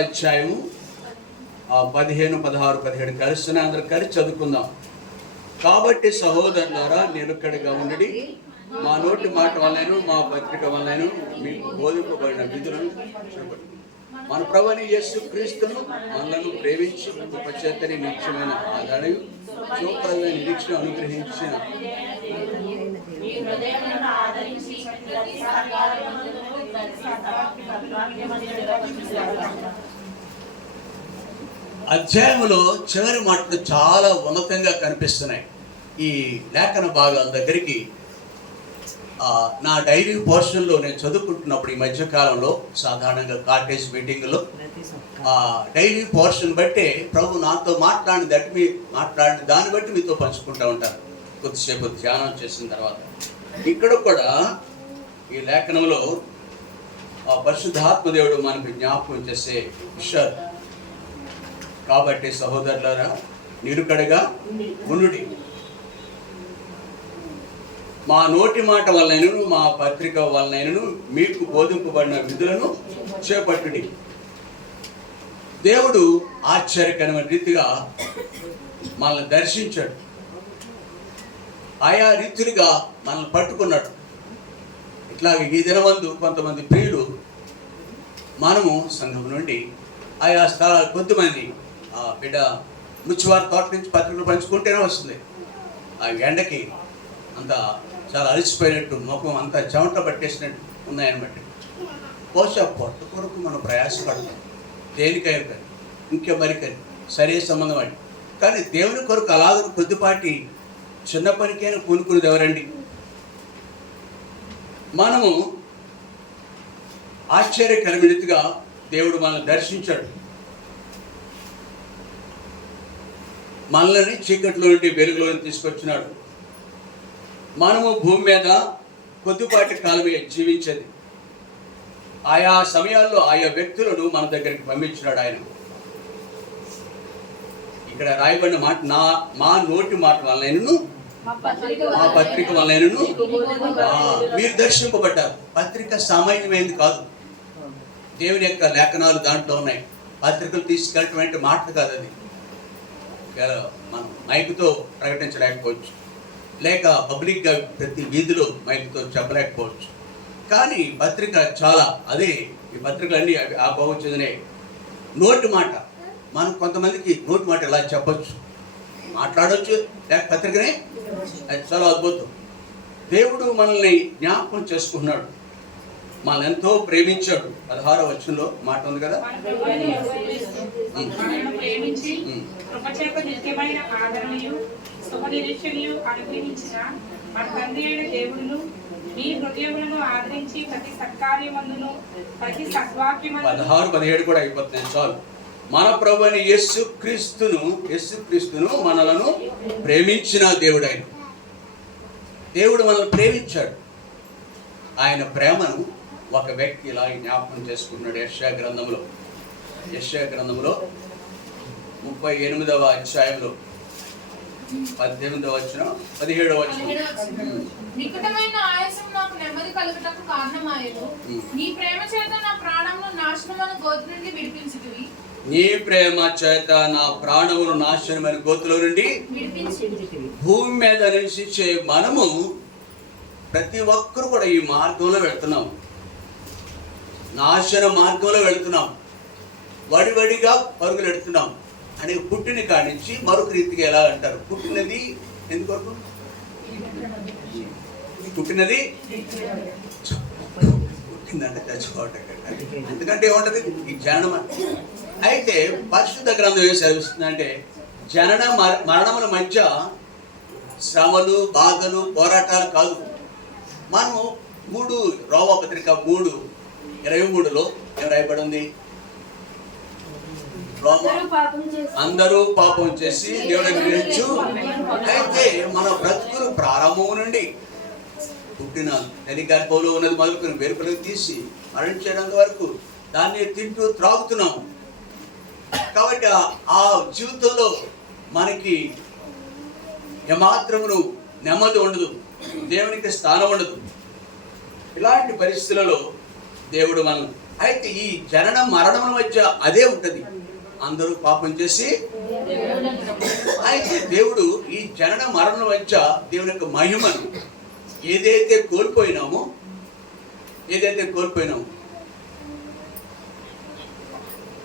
అధ్యాయము 15, 16, 17 కలిసి అందరూ కలిసి చదువుకుందాం. కాబట్టి సహోదరులారా, నిరుక్కడిగా ఉండి మా నోటి మాట వలన మా పత్రిక వలన మీకు బోధింపబడిన విధులను చూపండి. మన ప్రభువైన యేసుక్రీస్తును మనలను ప్రేమించి ఉపచేతని నిత్యమైన ఆదరణ చూపాలని నిరీక్షణ అనుగ్రహించిన అధ్యాయంలో చివరి మాటలు చాలా ఉన్నతంగా కనిపిస్తున్నాయి. ఈ లేఖన భాగాల దగ్గరికి నా డైరీ పోర్షన్లో నేను చదువుకుంటున్నప్పుడు ఈ మధ్యకాలంలో సాధారణంగా కాటేజ్ మీటింగ్లో డైరీ పోర్షన్ బట్టే ప్రభు నాతో మాట్లాడిన దాన్ని బట్టి మీతో పంచుకుంటూ ఉంటారు. కొద్దిసేపు ధ్యానం చేసిన తర్వాత ఇక్కడ కూడా ఈ లేఖనంలో పరిశుద్ధాత్మ దేవుడు మనకు జ్ఞాపకం చేసే విషయాలు. కాబట్టి సహోదరులారా, నిరుకడగా ఉండుడి, మా నోటి మాట వలనను మా పత్రిక వలనను మీకు బోధింపబడిన విధులను చేపట్టుడి. దేవుడు ఆశ్చర్యకరమైన రీతిగా మనల్ని దర్శించాడు, ఆయా రీతులుగా మనల్ని పట్టుకున్నాడు. ఇట్లాగే ఈ దినమందు కొంతమంది ప్రియులు మనము సంఘం నుండి ఆయా స్థలాలు కొంతమంది బిడ్డ ముచ్చివారి తోట నుంచి పత్రికలు పంచుకుంటేనే వస్తుంది. ఆ ఎండకి అంత చాలా అలసిపోయినట్టు, ముఖం అంతా చెమట పట్టేసినట్టు ఉన్నాయని బట్టి బహుశా పొట్ట కొరకు మనం ప్రయాసపడతాం, దేనికైనా కానీ ఇంకెవరికని సరే సంబంధం అండి. కానీ దేవుని కొరకు అలాగే కొద్దిపాటి చిన్న పనికైనా పూనుకునేది ఎవరండి? మనము ఆశ్చర్యకరమైనదిగా దేవుడు మనల్ని దర్శించాడు. మనల్ని చీకట్లో నుండి వెలుగులోని తీసుకొచ్చినాడు. మనము భూమి మీద కొద్దిపాటి కాలమే జీవించేది. ఆయా సమయాల్లో ఆయా వ్యక్తులను మన దగ్గరికి పంపించినాడు ఆయన. ఇక్కడ రాయబడిన మాట, మా నోటి మాట వలనను మా పత్రిక వలనను మీరు దర్శింపబడ్డారు. పత్రిక సామాన్యమైనది కాదు. దేవుని యొక్క లేఖనాలు దాంట్లో ఉన్నాయి. పత్రికలు తీసుకెళ్ళటువంటి మాటలు కాదు. అది మనం మైకుతో ప్రకటించలేకపోవచ్చు, లేక పబ్లిక్గా ప్రతి వీధిలో మైకుతో చెప్పలేకపోవచ్చు. కానీ పత్రిక చాలా, అదే ఈ పత్రికలన్నీ ఆ భావం చెందినాయి. నోటి మాట, మనం కొంతమందికి నోటి మాట ఎలా చెప్పచ్చు, మాట్లాడవచ్చు, లేక పత్రికనే, అది చాలా అద్భుతం. దేవుడు మనల్ని జ్ఞాపకం చేసుకున్నాడు, మనల్ని ఎంతో ప్రేమించాడు. 16వ వచనంలో మాట ఉంది కదా, మీ హృదయములను ఆదరించి ప్రతి సత్కార్యమందును ప్రతి సద్వాక్యమందును 16, 17 కూడా అయిపోతుంది చాలు. మన ప్రభువైన యేసుక్రీస్తును మనలను ప్రేమించిన దేవుడు ఆయన. దేవుడు మనల్ని ప్రేమించాడు. ఆయన ప్రేమను ఒక వ్యక్తి ఇలా జ్ఞాపకం చేసుకున్నాడు. యెషయా గ్రంథంలో 38వ అధ్యాయంలో 18వ వచనం 17వ వచనం, నికటమైన ఆయాసం నాకు నెమ్మది కలుగుటకు కారణమాయెను. నీ ప్రేమ చేత నా ప్రాణమును నాశనమైన గోతి నుండి విడిపించితివి. నీ ప్రేమ చేత నా ప్రాణమును నాశనమైన గోతులో నుండి భూమి మీద నివసించే మనము ప్రతి ఒక్కరు కూడా ఈ మార్గంలో వెళ్తున్నాం, నాశన మార్గంలో వెళుతున్నాం, వడివడిగా పరుగులు ఎడుతున్నాం. అని పుట్టిన కాడి నుంచి మరొక రీతిగా ఎలా అంటారు, పుట్టినది ఎందుకొరకు, పుట్టిందంటే చచ్చిపోవటం. ఎందుకంటే ఏముంటది ఈ జననం. అయితే పరిశుద్ధ గ్రంథం ఏం సెలవిస్తుందంటే, జనన మరణముల మధ్య శ్రమలు, బాధలు, పోరాటాలు కాదు. మనము 3 రోమపత్రిక 3:23లో ఏం రాయబడి ఉంది, అందరూ పాపం చేసి దేవుడిని గ్రహించు. అయితే మన బ్రతుకులు ప్రారంభం నుండి పుట్టిన తల్లి గర్భంలో ఉన్నది మొదలుకొని వెలుపలకు తీసి మరణించేంత వరకు దాన్ని తింటూ త్రాగుతున్నాం. కాబట్టి ఆ జీవితంలో మనకి ఏమాత్రమును నెమ్మది ఉండదు, దేవునికి స్థానం ఉండదు. ఇలాంటి పరిస్థితులలో దేవుడు మనం అయితే ఈ జనన మరణముల మధ్య అదే ఉంటది, అందరూ పాపం చేసి. అయితే దేవుడు ఈ జనన మరణం మధ్య దేవుని యొక్క మహిమను ఏదైతే కోల్పోయినామో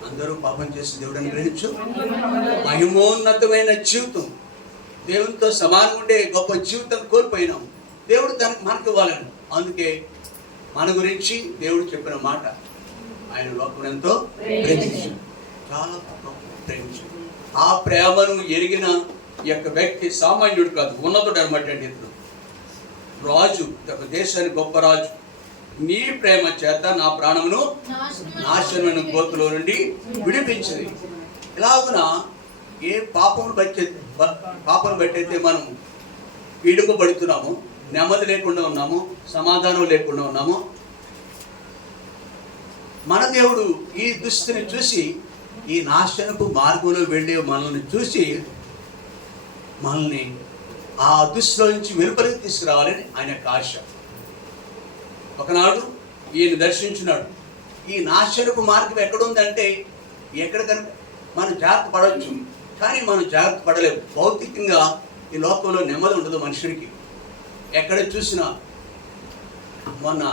అందరూ పాపం చేసి దేవుడు అనుగ్రహించు మహిమోన్నతమైన జీవితం, దేవునితో సమానం ఉండే గొప్ప జీవితం కోల్పోయినాము. దేవుడు మనకు ఇవ్వాలని, అందుకే మన గురించి దేవుడు చెప్పిన మాట, ఆయన లోకం ఎంతో ప్రేమించాడు, చాలా ప్రేమించాడు. ఆ ప్రేమను ఎరిగిన ఈ యొక్క వ్యక్తి సామాన్యుడు కాదు, ఉన్నతుడు అనమాట. ఇతను రాజు, ఒక దేశానికి గొప్ప రాజు. నీ ప్రేమ చేత నా ప్రాణమును నాశనమైన గోతులో నుండి విడిపించింది. ఇలాగున ఏ పాపమును బట్టి అయితే మనం పీడుకబడుతున్నామో, నెమ్మది లేకుండా ఉన్నాము, సమాధానం లేకుండా ఉన్నాము, మన దేవుడు ఈ దుస్థితిని చూసి, ఈ నాశనపు మార్గంలో వెళ్ళే మనల్ని చూసి మనల్ని ఆ దుస్థితిలో నుంచి వెలుపలికి తీసుకురావాలని ఆయన యొక్క ఆశ. ఒకనాడు ఈయన దర్శించున్నాడు. ఈ నాశనపు మార్గం ఎక్కడుందంటే, ఎక్కడ కనుక మనం జాగ్రత్త పడవచ్చు, కానీ మనం జాగ్రత్త పడలేము. భౌతికంగా ఈ లోకంలో నెమ్మది ఉండదు మనుషుడికి. ఎక్కడ చూసినా, మొన్న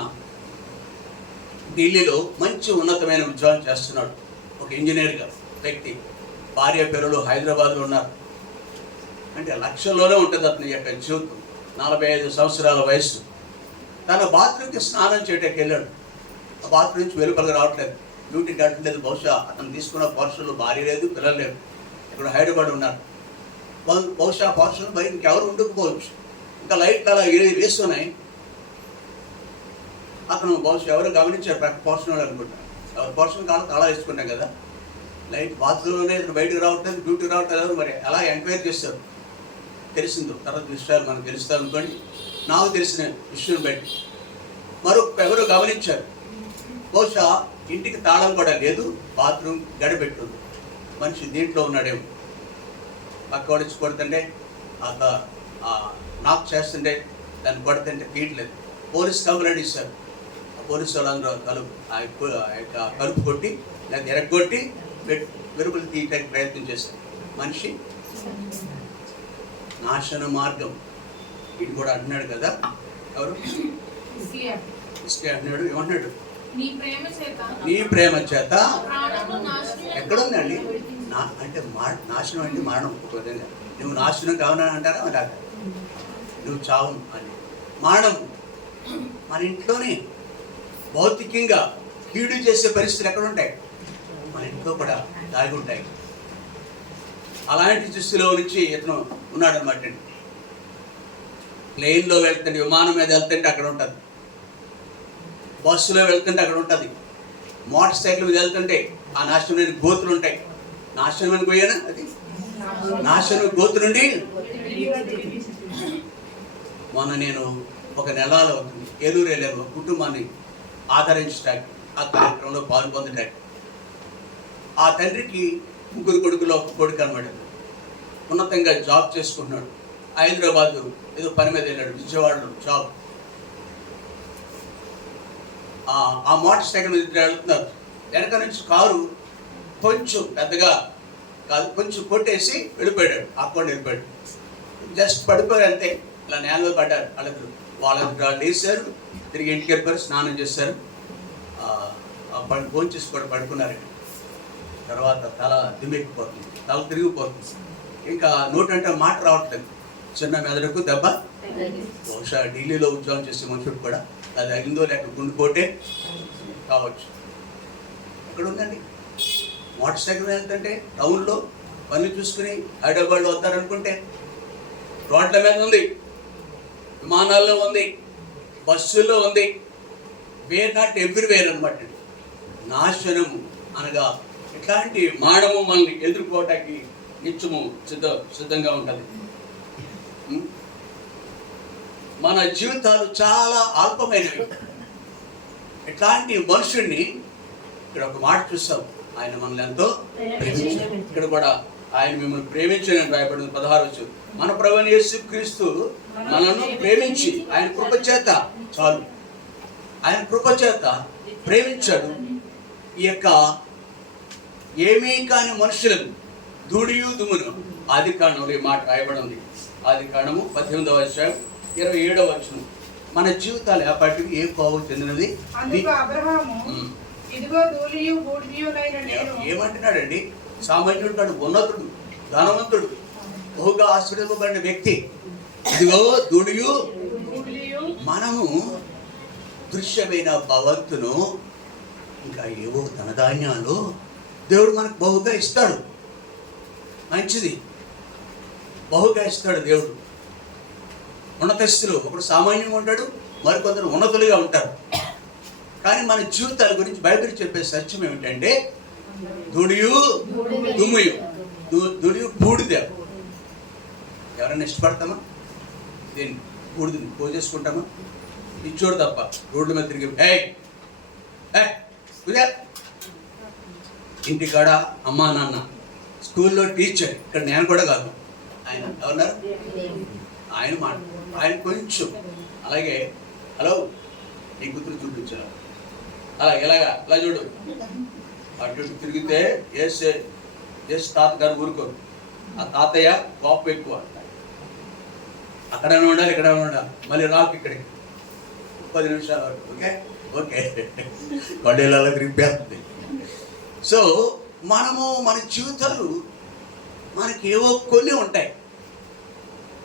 ఢిల్లీలో మంచి ఉన్నతమైన ఉద్యోగం చేస్తున్నాడు ఒక ఇంజనీర్గా వ్యక్తి, భార్య పిల్లలు హైదరాబాద్లో ఉన్నారు. అంటే లక్షల్లోనే ఉంటుంది అతని యొక్క జీవితం. 45 సంవత్సరాల వయసు. తన బాత్రూమ్కి స్నానం చేయడానికి వెళ్ళాడు. ఆ బాత్రూమ్ నుంచి వెలుపలకి రావట్లేదు, డ్యూటీ కట్టలేదు. బహుశా అతను తీసుకున్న పోర్షన్లో భార్య లేదు, పిల్లలు లేదు. ఇక్కడ హైదరాబాద్ ఉన్నారు. బహుశా పోర్షన్ బయట ఇంకెవరు ఉండకపోవచ్చు. ఇంకా లైట్ అలా వేస్తున్నాయి. అతను బహుశా ఎవరు గమనించారు, ప్రతి పోర్షన్ అనుకుంటారు. ఎవరు పోర్షన్ కాలం తాళా వేసుకుంటాం కదా, లైట్ బాత్రూంలోనే ఇతను బయటకు రావట్లేదు, డ్యూటీకి రావట్లేదు. మరి ఎలా ఎంక్వైరీ చేస్తారు? తెలిసిందో తర్వాత విషయాలు మనకు తెలుస్తారు అనుకోండి. నాకు తెలిసిన విషయం బట్టి ఎవరు గమనించారు. బహుశా ఇంటికి తాళం కూడా లేదు, బాత్రూమ్ గడిపెట్టుంది. మనిషి దీంట్లో ఉన్నాడేమో. పక్కవాడు వచ్చి కొడుతుంటే, నాక్ చేస్తుంటే దాన్ని కొడుతుంటే తీయట్లేదు. పోలీస్ కంప్లైంట్ ఇస్తారు. పోలీసు వాళ్ళందరూ కలుపు కొట్టి లేదా ఎరగొట్టి వెలుపలు తీయటానికి ప్రయత్నం చేశారు. మనిషి నాశన మార్గం. ఇది కూడా అంటున్నాడు కదా, ఎవరు ఇస్కే అంటున్నాడు. ఏమంటున్నాడు? నీ ప్రేమ చేత ఎక్కడుందండి? అంటే నాశనం అంటే మరణం. ఒక విధంగా నువ్వు నాశనం కావాలని అంటారా? అలాగ నువ్వు చావు అని. మరణం మన ఇంట్లోనే భౌతికంగా కీడు చేసే పరిస్థితులు ఎక్కడ ఉంటాయి? మన ఇంట్లో కూడా దాగి ఉంటాయి. అలాంటి దుస్థితిలో నుంచి ఇతను ఉన్నాడు అనమాట. ప్లేన్లో వెళ్తుంటే, విమానం మీద వెళ్తుంటే అక్కడ ఉంటుంది, బస్సులో వెళ్తుంటే అక్కడ ఉంటుంది, మోటార్ సైకిల్ మీద వెళ్తుంటే ఆ నాశనమైన గోతులు ఉంటాయి. నాశనమైన పోయానా? అది నాశనం గోతు నుండి. మొన్న నేను ఒక నెలలో ఏలూరు వెళ్ళాను, కుటుంబాన్ని ఆదరించడానికి, ఆ కార్యక్రమంలో పాల్పొందడానికి. ఆ తండ్రికి 3 కొడుకులో ఒక కొడుకు అనమాట. ఉన్నతంగా జాబ్ చేసుకుంటున్నాడు. హైదరాబాద్ ఏదో పని మీద వెళ్ళాడు, విజయవాడలో జాబ్. ఆ మోటార్ సైకిల్ మీద వెళ్తున్నారు. వెనక నుంచి కారు కొంచెం పెద్దగా కాదు, కొంచెం కొట్టేసి వెళ్ళిపోయాడు. అక్కడ వెళ్ళిపోయాడు. జస్ట్ పడిపోయారు అంతే. ఇలా నేల మీద పడ్డారు. వాళ్ళందరూ లేచారు, తిరిగి ఇంటికి వెళ్ళిపోయారు, స్నానం చేశారు, భోజనం చేసి కూడా పడుకున్నారు. తర్వాత తల దిమ్మెక్కిపోతుంది, తల తిరిగిపోతుంది, ఇంకా నోటంటే మాట రావట్లేదు. చిన్న మెదడుకు దెబ్బ. బహుశా ఢిల్లీలో ఉద్యోగం చేసే మనుషుడు కూడా అది అయిందో లేక గుండెపోటే కావచ్చు. ఎక్కడ ఉందండి? మోటార్ సైకిల్ వెళ్తుంటే టౌన్లో పనులు చూసుకుని హైదరాబాద్లో వద్దారనుకుంటే రోడ్ల మీద ఉంది, విమానాల్లో ఉంది, బస్సుల్లో ఉంది. వేర్ నాట్ ఎవ్రీవేర్ అనమాట. నాశనము అనగా ఇట్లాంటి మానము మనల్ని ఎదుర్కోవటానికి నిత్యము సిద్ధంగా ఉంటుంది. మన జీవితాలు చాలా అల్పమైనవి. ఇట్లాంటి మనుషుడిని ఇక్కడ ఒక మాట చూస్తాం, ఆయన మనల్ని ఎంతో ప్రేమించారు. ఇక్కడ కూడా ఆయన మిమ్మల్ని ప్రేమించాలని రాయబడింది 16 మన ప్రభువైన యేసుక్రీస్తు మనల్ని ప్రేమించి ఆయన కృపచేత చాలు, ఆయన కృపచేత ప్రేమించాడు, ఈ యొక్క ఏమీ కాని మనుషులకు ధూళియు దుమ్మును ఆది కాండంలో ఈ మాట రాయబడి ఉంది. ఆది కాండము 18వ అధ్యాయం 27వ వచనం. మన జీవితాలు ఏపాటికి ఏ కోవ చెందినది? అందుకు అబ్రహాము, ఇదిగో ధూళియు బూడిదయునైన నేను. ఏమంటున్నాడండి? సామాన్యుడు కాడు, ఉన్నతుడు, ధనవంతుడు, బహుగా ఆశ్రయింపబడిన వ్యక్తి. ఇదిగో ధూళియు. మనము దృశ్యమైన భవంతును ఇంకా ఏవో ధనధాన్యాలు దేవుడు మనకు బహుగా ఇస్తాడు. మంచిది, బహుగా ఇస్తాడు దేవుడు. ఉన్నతస్తులు ఒకడు సామాన్యంగా ఉంటాడు, మరికొందరు ఉన్నతులుగా ఉంటారు. కానీ మన జీవితాల గురించి బైబిల్ చెప్పే సత్యం ఏమిటంటే ధూళియు దుమ్ముయు. ధూళియు బూడిద. ఎవరైనా ఇష్టపడతామా? దీన్ని బూడిదని పోజేసుకుంటామా? ఇచ్చోడు తప్ప రోడ్ల మీద తిరిగి ఇంటికాడ అమ్మా నాన్న, స్కూల్లో టీచర్, ఇక్కడ నేను కూడా కాదు, ఆయన ఎవరున్నారు? ఆయన మాట, ఆయన కొంచెం అలాగే హలో నీ కూతురు చూపించారు, అలా ఇలాగా అలా చూడు, అటు తిరిగితే ఎస్ తాతగారు ఊరుకోరు. ఆ తాతయ్య కోపం ఎక్కువ, అక్కడనే ఉండాలి, ఇక్కడనే ఉండాలి, మళ్ళీ రాకు ఇక్కడికి 10 నిమిషాల వరకు. ఓకే ఓకే వడ్డేళ్ళలో తిరిగిపోతుంది. సో మనము మన జీవితాలు మనకి ఏవో కొన్ని ఉంటాయి.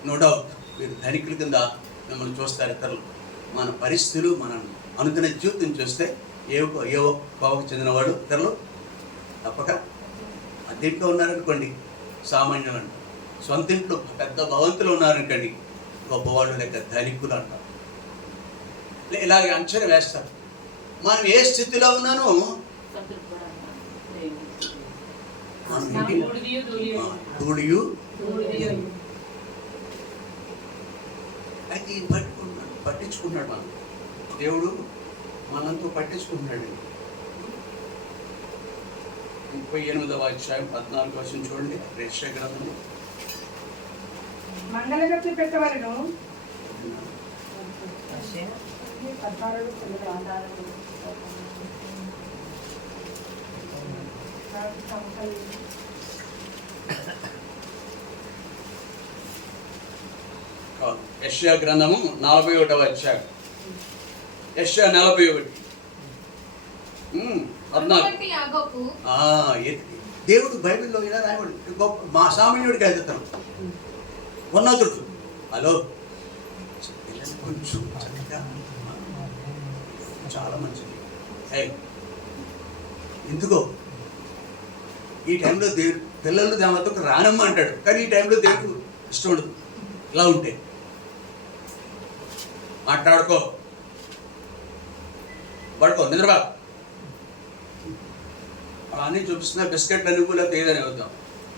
నో డౌట్ మీరు ధనికుల కింద మిమ్మల్ని చూస్తారు ఇతరులు. మన పరిస్థితులు, మనం అనుకునే జీవితం చూస్తే ఏవో కోవకు చెందినవాడు ఇతరులు తప్పక. అద్దెంట్లో ఉన్నారనుకోండి సామాన్యులు అంటారు, సొంత ఇంట్లో పెద్ద భవంతులు ఉన్నారనుకోండి గొప్పవాళ్ళు లేక ధనికులు అంటారు. ఇలాగే అంచనా వేస్తారు. మనం ఏ స్థితిలో ఉన్నానో ధూళియు అయితే పట్టించుకున్నాడు. మనం దేవుడు మనంతో పట్టించుకుంటున్నాడు. 38వ అధ్యాయం 14వ వచనం చూడండి. యెషయా గ్రంథం. మంగళగతి పెట్టవలను యెషయా గ్రంథము 41వ అధ్యాయం. యెషయా 41 దేవుడు బైబిల్లో ఇలా రాయబడి గొప్ప మా సామాన్యుడికి వెళ్తాను ఉన్నతుడు. హలో కొంచెం చాలా మంచిది. ఎందుకో ఈ టైంలో దేవుడు పిల్లలు దేవతకు రానమ్మ అంటాడు, కానీ ఈ టైంలో దేవుడు ఇష్టం ఉండదు. ఇలా ఉంటే మాట్లాడుకో, పడుకో, నిద్రబా అన్నీ చూపిస్తున్నా. బిస్కెట్లు అన్ని కూడా తేదని అవుతాం.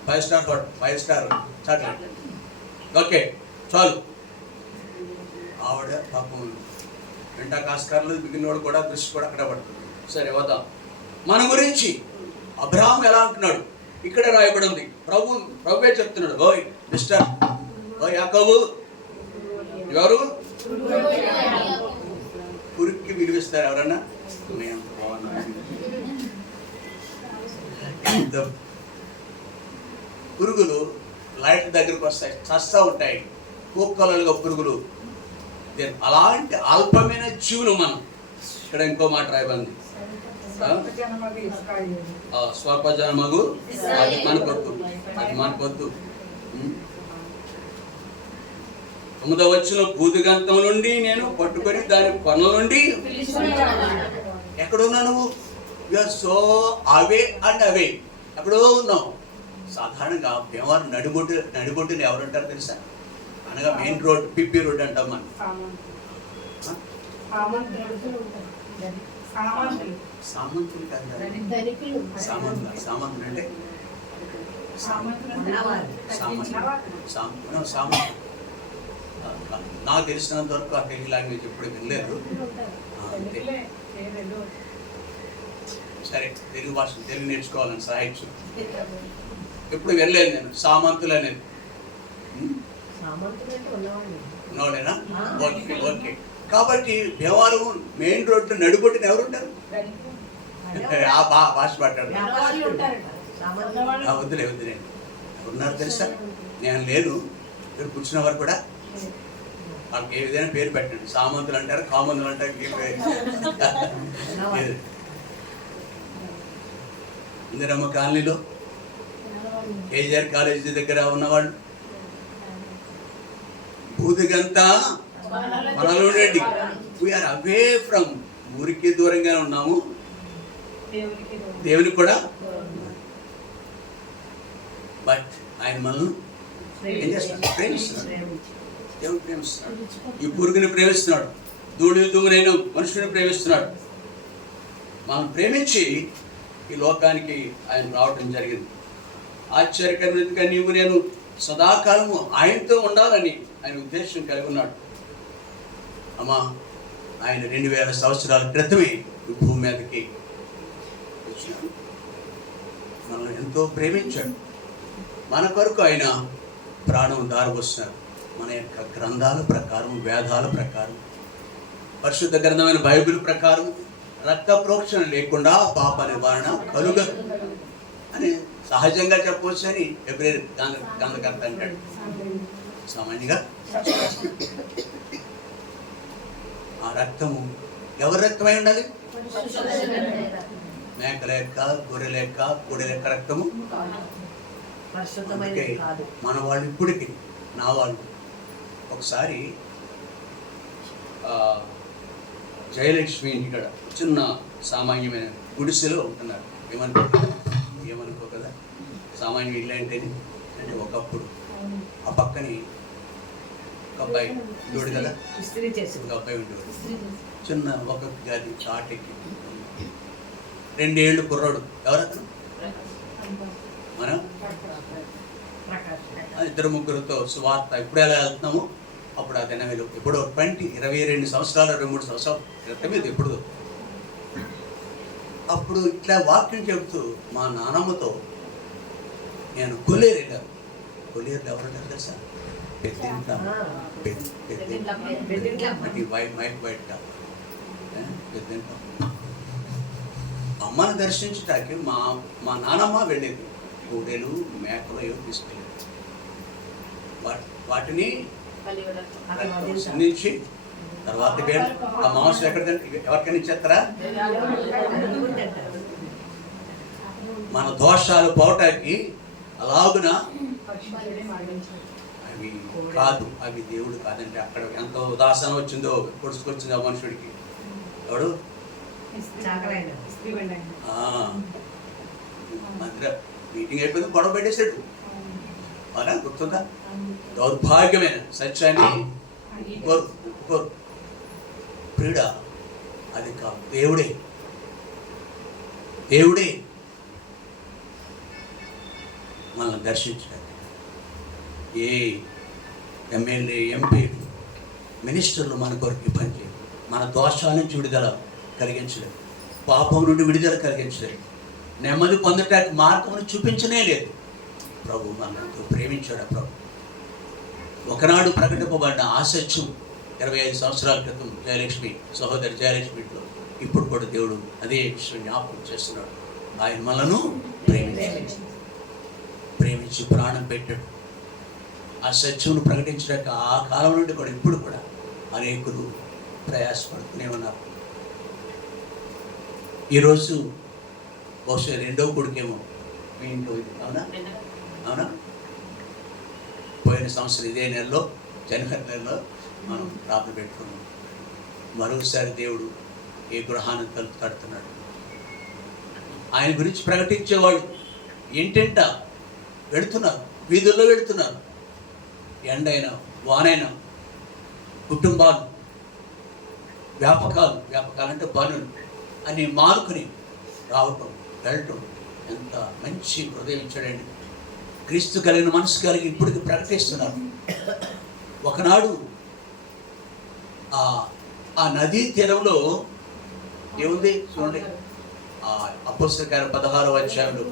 5 star hotel, 5 star chocolate, okay చాలు. ఆవిడ పాపం వెంట కాస్కార్లు మిగిలినోడు కూడా దృష్టి కూడా అక్కడ పడుతుంది. సరే వద్దాం. మన గురించి అబ్రహాం ఎలా అంటున్నాడు ఇక్కడ రాయబడి ఉంది. ప్రభువే చెప్తున్నాడు, ఓయ్ మిస్టర్, ఓయ్ యాకోబు, ఎవరు పురుక్కి విలువిస్తారు ఎవరన్నా? పురుగులు లైట్ దగ్గరకు వస్తాయి, చస్తా ఉంటాయి, కుక్కలుగా పురుగులు. అలాంటి అల్పమైన జీవులు మనం. ఇక్కడ ఇంకో మాట రాయబంది, స్వల్పజనమగు అది మనకొద్దు, అది మనకొద్దు. 9వ వచనం, భూదిగంతం నుండి నేను పట్టుకొని దాని కొనల నుండి. ఎక్కడున్నా నువ్వు? సో అవే అండ్ అవే ఎక్కడో ఉన్నావు. సాధారణంగా భీమవరం నడిబొడ్డుని ఎవరంటారు తెలుసా? అనగా మెయిన్ రోడ్, పిప్పి రోడ్ అంటాం మనం. సామంతులు కాదు, సామంతులు అంటే నాకు తెలిసినంత వరకు ఆ తెలుగు లాంగ్వేజ్ ఎప్పుడు వినలేదు. సరే, తెలుగు భాష, తెలుగు నేర్చుకోవాలని సాహిత్యం ఎప్పుడు వెళ్ళలేదు నేను. సామంతులు అనేది నోడేనా? Okay okay. కాబట్టి భీమవరం మెయిన్ రోడ్లో నడిబొట్టున ఎవరు ఉంటారు? ఆ భాష మాట్లాడు. వద్దులే వద్దులే. ఎవరున్నారు తెలుసా? నేను లేను. ఇక్కడ కూర్చున్న వారు కూడా వాళ్ళకి ఏ విధంగా పేరు పెట్టండి. సామంతులు అంటారు, కామంతులు అంటారు. ఇందిరమ్మ కాలనీలో కేజీఆర్ కాలేజీ దగ్గర ఉన్నవాళ్ళు బూదిగంతా మనలో ఉండండి. వీఆర్ అవే ఫ్రమ్, ఊరికి దూరంగా ఉన్నాము, దేవునికి కూడా. బట్ ఆయన మనల్ని ఏం చేస్తున్నాడు? ప్రేమిస్తున్నాడు. దేవుడు ప్రేమిస్తున్నాడు. ఈ పురుగుని ప్రేమిస్తున్నాడు. దుమ్మునైన మనుషుని ప్రేమిస్తున్నాడు. మనం ప్రేమించి ఈ లోకానికి ఆయన రావడం జరిగింది. ఆశ్చర్యకరంగా నీవు నేను సదాకాలము ఆయనతో ఉండాలని ఆయన ఉద్దేశం కలిగి ఉన్నాడు. అమ్మా, ఆయన 2000 సంవత్సరాల క్రితమే ఈ భూమి మీదకి వచ్చినాడు. మనల్ని ఎంతో ప్రేమించాడు. మన కొరకు ఆయన ప్రాణం దారిపోస్తున్నారు. మన యొక్క గ్రంథాల ప్రకారం, వేదాల ప్రకారం, పరిశుద్ధ గ్రంథమైన బైబిల్ ప్రకారం రక్త ప్రోక్షణ లేకుండా పాప నివారణ కలుగదు అని సహజంగా చెప్పవచ్చు అని ఎబ్రేయర్ గ్రంథకర్త అంటాడు. సామాన్యంగా ఆ రక్తము ఎవరి రక్తమై ఉండాలి? మేక లేక, గొర్రె లేక, కోడి లేక రక్తము. మన వాళ్ళు ఇప్పటికి, నా వాళ్ళు ఒకసారి జయలక్ష్మి ఇక్కడ చిన్న సామాన్యమైన గుడిసెలో ఉంటున్నారు. ఏమనుకో కదా, సామాన్య ఇల్లు అంటే ఒకప్పుడు ఆ పక్కని ఒక అబ్బాయి ఉండేవాడు కదా, ఒక అబ్బాయి ఉండేవాడు. చిన్న ఒక గది చాటెక్కి 2 ఏళ్ళు కుర్రాడు. ఎవరతను? మనం 2-3 సువార్త ఇప్పుడు ఎలా వెళ్తున్నాము అప్పుడు ఆ దినవేలు ఎప్పుడో 22 సంవత్సరాలు 23 సంవత్సరాలు క్రితం ఇది. ఎప్పుడు అప్పుడు ఇట్లా వాక్యం చెబుతూ మా నానమ్మతో నేను కొల్లేరు వెళ్ళాను. కొల్లేరులో ఎవరంటారు తెలుసా? పెద్దింట అమ్మను దర్శించడానికి మా నానమ్మ వెళ్ళేది. కోడెలు, మేకలు ఏవో తీసుకెళ్ళేది. వాటిని నుంచి తర్వాత ఆ మాంసం ఎవరికైనా ఇచ్చేస్తారా? మన దోషాలు పోవటానికి అలాగున అవి కాదు, అవి దేవుడు కాదంటే అక్కడ ఎంత ఉదాసన వచ్చిందో పొడుచుకొచ్చింది ఆ మనుషుడికి. ఎవడు మీటింగ్ అయిపోయింది, గొడవ పెట్టేశాడు. అవునా? గుర్తుందా? దౌర్భాగ్యమైన సత్యాన్ని కోరు ప్రియుడా, అది కాదు, దేవుడే మనల్ని దర్శించడానికి. ఏ ఎమ్మెల్యే, ఎంపీ, మినిస్టర్లు మన కొరకు పనిచేయరు. మన దోషాల నుంచి విడుదల కలిగించలేదు, పాపం నుండి విడుదల కలిగించలేదు, నెమ్మది పొందటానికి మార్గం చూపించనే లేదు. ప్రభు మనతో ప్రేమించాడు. ప్రభు ఒకనాడు ప్రకటింపబడిన ఆ సత్యం 25 సంవత్సరాల క్రితం జయలక్ష్మి సహోదరి జయలక్ష్మిలో ఇప్పుడు కూడా దేవుడు అదే విషయం జ్ఞాపకం చేస్తున్నాడు. ఆయన మనను ప్రేమించి ప్రాణం పెట్టాడు. ఆ సత్యమును ప్రకటించడానికి ఆ కాలం నుండి కూడా ఇప్పుడు కూడా అనేకులు ప్రయాసపడుతూనే ఉన్నారు. ఈరోజు బహుశా 2వ కొడుకేమో మీ ఇంట్లో ఇది. అవునా? పోయిన సంవత్సరం ఇదే నెలలో, జనవరి నెలలో మనం ప్రార్థన పెట్టుకున్నాం. మరోసారి దేవుడు ఏ గృహాన్ని తలుపు తడుతున్నాడు. ఆయన గురించి ప్రకటించేవాళ్ళు ఇంటింట వెళుతున్నారు, వీధుల్లో వెళుతున్నారు. ఎండైనా వానైనా కుటుంబాలు, వ్యాపకాలు అంటే పనులు అని మానుకుని రావటం, వెళ్ళటం. ఎంత మంచి హృదయం ఇచ్చాడండి. క్రీస్తు కలిగిన మనసు కలిగి ఇప్పటికి ప్రకటిస్తున్నారు. ఒకనాడు ఆ నదీ తీరంలో ఏముంది చూడండి, అపోస్తల కార్యం 16వ అధ్యాయంలో,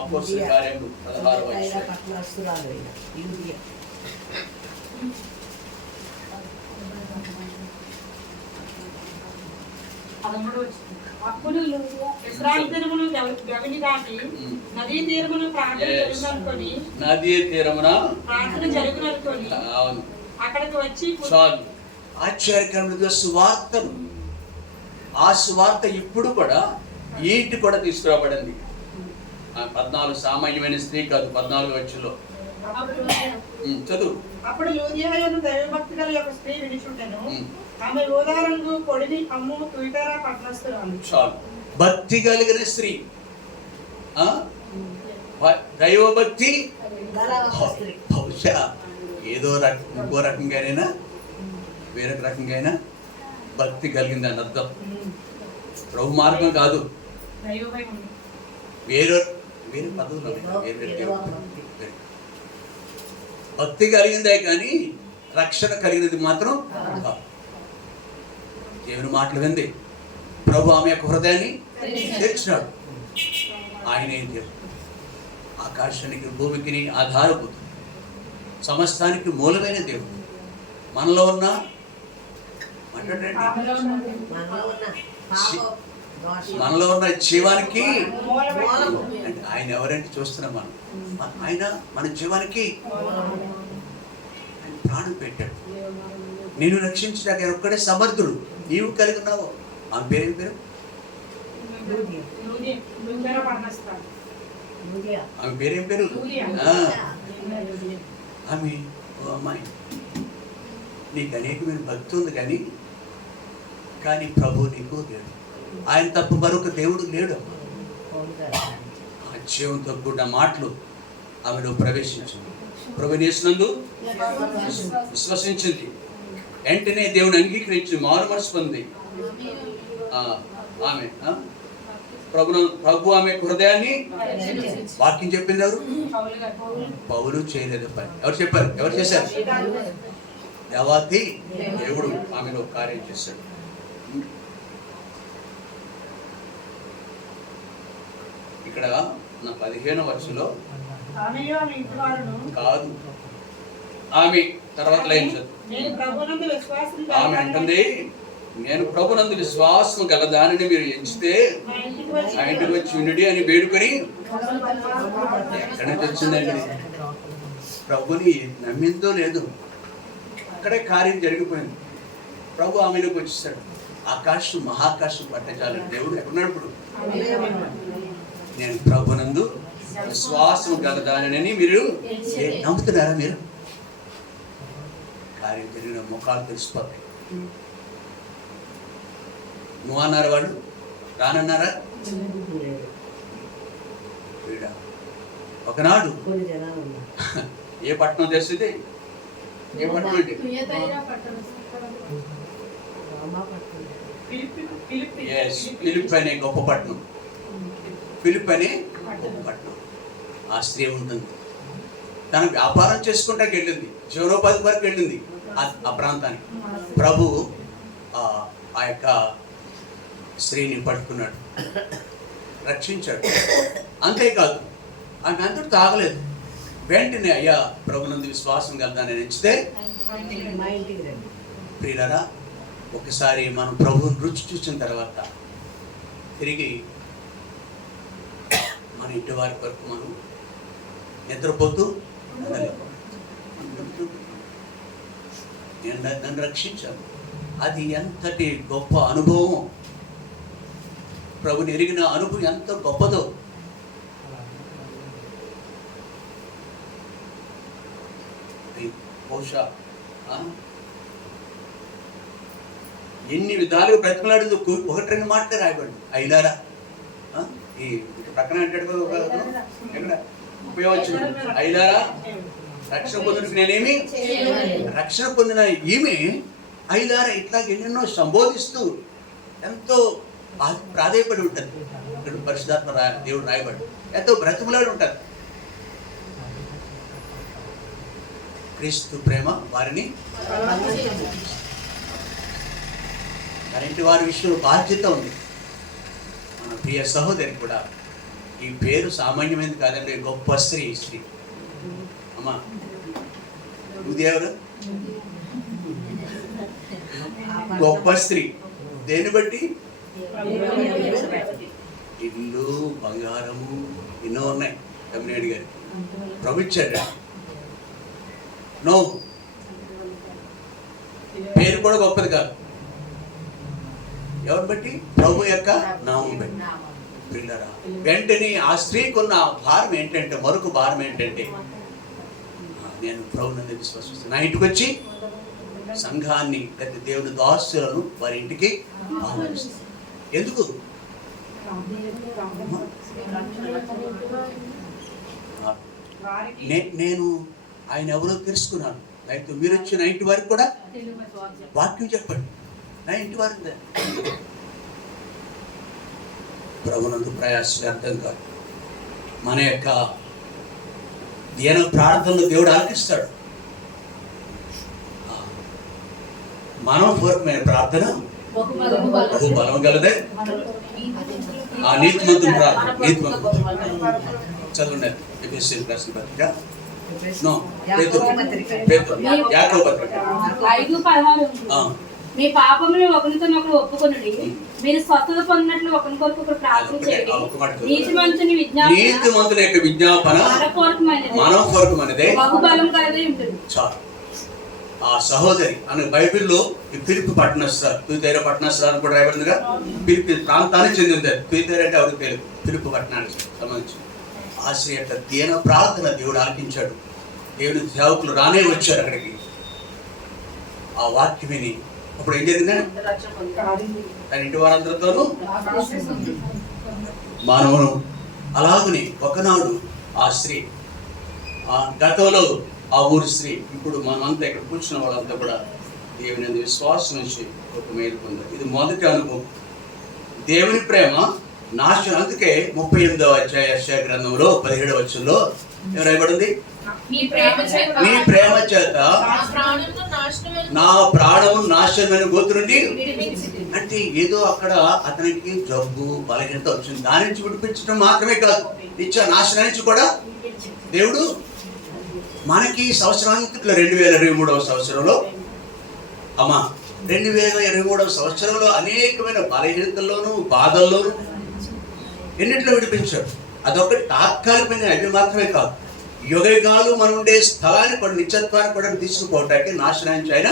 అపోస్తల కార్యం 16వ అధ్యాయం 13 వచ్చింది. అప్పుడు ఇశ్రాయేలు తీరమును గవిని దాటి నదీ తీరమును ప్రార్థన జరుగుననుకొని నదీ తీరమున ప్రార్థన జరుగుననుకొని అవును అక్కడికి వచ్చి చాలు. ఆశ్చర్యకరమైన సువార్తను, ఆ సువార్త ఇప్పుడు కూడా ఈటి కూడా తీసుకురాబడింది. 14 సామాన్యమైన స్త్రీ కాదు, 14 వచ్చులో చదువు. అప్పుడు యూదియాయను దైవభక్తి గల ఒక స్త్రీ వినిచుండెను. ఆమె ఊదారంగు పొడిని అమ్ము తుయిటరా పట్టణస్తురాలు. చాలు. భక్తి కలిగిన స్త్రీ, దైవభక్తి, బహుశా ఏదో ఇంకో రకంగానైనా వేరొక రకంగా భక్తి కలిగిందని అర్థం. ప్రభు మార్గం కాదు, వేరే వేరే పదవులు భక్తి కలిగిందే కానీ రక్షణ కలిగినది మాత్రం కాదు. దేవుని మాటలు వింది. ప్రభు ఆమె యొక్క హృదయాన్ని తెరిచినాడు. ఆయనే దేవుడు. ఆకాశానికి భూమికి ఆధారభూతుడు, సమస్తానికి మూలమైన దేవుడు. మనలో ఉన్న మనలో ఉన్న జీవానికి అంటే ఆయన ఎవరంటే చూస్తున్నాం మనం. ఆయన మన జీవానికి ఆయన ప్రాణం పెట్టాడు. నేను రక్షించడానికి ఆయన ఒక్కడే సమర్థుడు. నీవు కలిగి ఉన్నావు. ఆమె పేరు పేరు ఆమె పేరేం పేరు? ఆమె ఓ అమ్మాయి, నీకు అనేకమైన భక్తి ఉంది కానీ ప్రభు నీకు లేడు. ఆయన తప్ప మరొక దేవుడు లేడు. ఆ జీవంతో కూడిన మాటలు ఆమెలో ప్రవేశించింది. ప్రభు యేసునందు విశ్వసించింది. వెంటనే దేవుని అంగీకరించి మారు మనసు పొంది ఆమె ప్రభు ఆమె హృదయాన్ని వాక్యం చెప్పింది. ఎవరు? పౌలు చేయలేదు పని. ఎవరు చెప్పారు? ఎవరు చేశారు? దేవాతి దేవుడు ఆమెలో కార్యం చేశాడు. ఇక్కడ నా 15వ వచనంలో కాదు, ఆమె తర్వాత లైన్ ఆమె అంటుంది, నేను ప్రభునందు విశ్వాసం గల దానిని మీరు ఎంచితే ఆ ఇంటికి వచ్చి ఉండి అని వేడుకొని. ఎక్కడ నుంచి వచ్చిందండి? ప్రభుని నమ్మిందో లేదు, అక్కడే కార్యం జరిగిపోయింది. ప్రభు ఆమెలోకి వచ్చేసాడు. ఆకాశం మహాకాశం పట్టచాలి. దేవుడు ఎక్కడున్నాడు ఇప్పుడు? నేను ప్రభునందు విశ్వాసం గల దానిని మీరు నమ్ముతున్నారా? మీరు కార్యం జరిగిన ముఖాలు తెలిసిపోతాయి. నువ్వు అన్నారు, వాడు రానన్నారా? ఒకనాడు ఏ పట్టణం తెలిసింది? ఏ పట్టణం అంటే ఫిలిప్ అనే గొప్ప పట్టణం. ఫిలిప్ అనే గొప్ప పట్టణం. ఆ స్త్రీ ఉంటుంది. తన వ్యాపారం చేసుకుంటాకి వెళ్ళింది, జీవనోపాధి వరకు వెళ్ళింది ఆ ప్రాంతానికి. ప్రభు ఆ యొక్క స్త్రీని పట్టుకున్నాడు, రక్షించాడు. అంతేకాదు, ఆమె అంతటి తాగలేదు. వెంటనే అయ్యా ప్రభునందు విశ్వాసం కలదాన్ని ఎంచితే. ప్రియులారా, ఒకసారి మనం ప్రభువుని రుచి చూసిన తర్వాత తిరిగి మన ఇంటి వారి వరకు మనం నిద్రపోతూ నన్ను రక్షించాను. అది ఎంతటి గొప్ప అనుభవం! ప్రభుని ఎరిగిన అనుభవం ఎంత గొప్పదో. బహుశా ఎన్ని విధాలుగా బ్రతిమలాడిందో ఒకటి రెండు మాటలే రాయబడి. అయిలారా ఈ ప్రక్కన అంటాడు ఎక్కడ ఉపయోగించు. అయిలారా రక్షణ పొందిన నేనేమి రక్షణ పొందిన ఈమె అయిలారా ఇట్లాగ ఎన్నెన్నో సంబోధిస్తూ ఎంతో ప్రాధాయపడి ఉంటుంది. ఇక్కడ పరిశుద్ధాత్మ దేవుడు రాయబడి ఎంతో బ్రతిమలాడి ఉంటారు. క్రీస్తు ప్రేమ వారిని మరింటి వారి విషయంలో బాధ్యత ఉంది. మన ప్రియ సహోదరి కూడా ఈ పేరు సామాన్యమైనది కాదండి. గొప్ప స్త్రీ అమ్మా. దేవుడు గొప్ప స్త్రీ. దేన్ని బట్టి? ఇల్లు, బంగారము ఎన్నో ఉన్నాయి తమ్మినేడు గారికి. ప్రభు ఇచ్చాడు. నో, పేరు కూడా గొప్పది కాదు. ఎవరు బట్టి? ప్రభు యొక్క నామం బట్టి. పిల్లరా, వెంటనే ఆ స్త్రీకి ఉన్న భారం ఏంటంటే, మరొక భారం ఏంటంటే, నేను ప్రభునందు విశ్వసిస్తాను, నా ఇంటికి వచ్చి సంఘాన్ని లేదా దేవుని దాసులను వారి ఇంటికి ఆహ్వానిస్తాను. ఎందుకు? నేను ఆయన ఎవరో తెలుసుకున్నాను. అయితే మీరు వచ్చి నా ఇంటి వారికి కూడా వాక్యం చెప్పండి. నా ఇంటి వారి ప్రభునందు ప్రయాసం అర్థం కాదు. మన యొక్క ధ్యాన ప్రార్థనలు దేవుడు ఆలకిస్తాడు. మనోపూర్వకమైన ప్రార్థన బహు బలం గలదే. ఆ నీతిమంతుని ప్రార్థన, నీతిమంతుడు చదవండి. ఎఫెసీయులకు రాసిన పత్రిక, యాకోబు పత్రిక 5:16. మీ పాపములు ఒకరితోనొకరు ఒప్పుకొనుడి, మీరు స్వస్థత పొందినట్లు ఒకరికొకరు ప్రార్థన చేయండి. నీతిమంతుని నీతిమంతుని యొక్క విజ్ఞాపన మనోపూర్వకమైనదే, బహుబలం కలదై ఉంటుంది. చాలు. ఆ సహోదరి అని బైబిల్లో ఈ ఫిలిప్పి పట్టణస్థురాలు, తుయతైర పట్టణస్థురాలు కూడా రాయబడిందిగా. ఫిలిప్పి ప్రాంతానికి చెందింది. తుయతైర అంటే ఎవరికి తెలియదు, ఫిలిప్పి పట్టణానికి సంబంధించి. ఆ స్త్రీ యొక్క దీన ప్రార్థన దేవుడు ఆలకించాడు. దేవుని సేవకులు రానే వచ్చారు అక్కడికి. ఆ వాక్యం విని అప్పుడు ఏం జరిగిందని తన ఇంటి వారందరితోనూ మానవును. అలాగని ఒకనాడు ఆ స్త్రీ, ఆ గతంలో ఆ ఊరి స్త్రీ, ఇప్పుడు మనమంతా ఇక్కడ కూర్చున్న వాళ్ళంతా కూడా దేవుని విశ్వాసం నుంచి ఒక మేలు పొందారు. ఇది మొదటి అనుభవం. దేవుని ప్రేమ నాశనం. అందుకే 38వ అధ్యాయ యెషయా గ్రంథంలో 17వ వచనంలో ఏం రాయబడింది? నీ ప్రేమ చేత నా ప్రాణము నాశనమైన గోతు నుండి. అంటే ఏదో అక్కడ అతనికి జబ్బు, బలహీనత వచ్చింది, దాని నుంచి విడిపించడం మాత్రమే కాదు, నిత్య నాశనం నుంచి కూడా దేవుడు మనకి సంవత్సరానికి 2023వ సంవత్సరంలో 2023వ సంవత్సరంలో అనేకమైన బలహీనతల్లోనూ బాధల్లోనూ ఎన్నింటిలో విడిపించాడు. అదొకటి తాత్కాలికమైన, అవి మాత్రమే కాదు, యుగయుగాలు మనం ఉండే స్థలాన్ని కూడా నిత్యత్వాన్ని కూడా తీసుకుపోవటానికి నాశనానికి ఆయన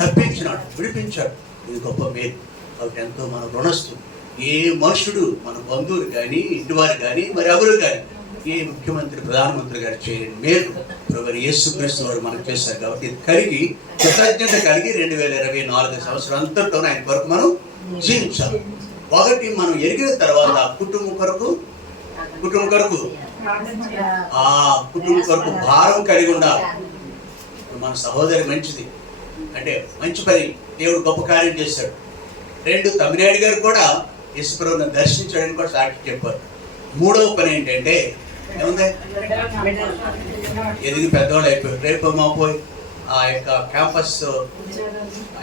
తప్పించినాడు, విడిపించాడు. ఇది గొప్ప మేలు. కాబట్టి ఎంతో మన రుణస్థులు. ఏ మనుషుడు, మన బంధువులు కానీ, ఇంటివారు కానీ, మరి ఎవరు కానీ, ఏ ముఖ్యమంత్రి, ప్రధానమంత్రి గారు చేయని మేలు ప్రభు యేసుక్రీస్తు వారు మనకు చేశారు. కాబట్టి ఇది కలిగి, కృతజ్ఞత కలిగి 2024 సంవత్సరం అంతటో ఆయన కొరకు మనం జీవించాలి. ఒకటి, మనం ఎరిగిన తర్వాత కుటుంబం కొరకు భారం కలిగి ఉండాలి. మన సహోదరి మంచిది అంటే మంచి పని, దేవుడు గొప్ప కార్యం చేశాడు. 2, తమ్మినేడు గారు కూడా యేసుప్రభువుని దర్శించడానికి కూడా సాక్షి చెప్పారు. 3వ పని ఏంటంటే, ఏముంది, ఎదిగి పెద్దవాళ్ళు అయిపోయారు. రేపు మాపోయి ఆ యొక్క క్యాంపస్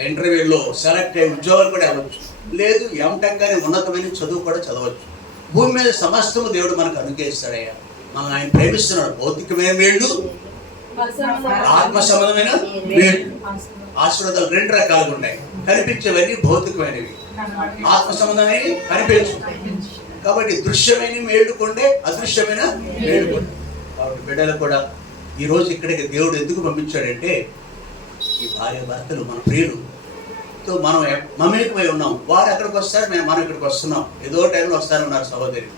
ఇంటర్వ్యూలో సెలెక్ట్ అయ్యి ఉద్యోగాలు కూడా అవ్వచ్చు. లేదు, ఎంటెక్ కానీ ఉన్నతమైన చదువు కూడా చదవచ్చు. భూమి మీద సమస్తము దేవుడు మనకు అనుగ్రహిస్తాడయ్యా. మనం ఆయన ప్రేమిస్తున్నాడు. భౌతికమైన మేళ్ళు, ఆత్మ సంబంధమైన మేళ్ళు. ఆశీర్వాదాలు 2 రకాలుగా ఉన్నాయి. కనిపించేవన్నీ భౌతికమైనవి, ఆత్మ సంబంధమైనవి కనిపించు. కాబట్టి దృశ్యమైన మేళ్ళు కొండే, అదృశ్యమైన మేళ్ళు కొండే. కాబట్టి బిడ్డలు కూడా ఈరోజు ఇక్కడికి దేవుడు ఎందుకు పంపించాడంటే, ఈ భార్య భర్తలు మన ప్రియులతో మనం మమేకమై ఉన్నాం. వారు ఎక్కడికి వస్తారు, మనం ఇక్కడికి వస్తున్నాం. ఏదో టైంలో వస్తారన్నారు సహోదరి.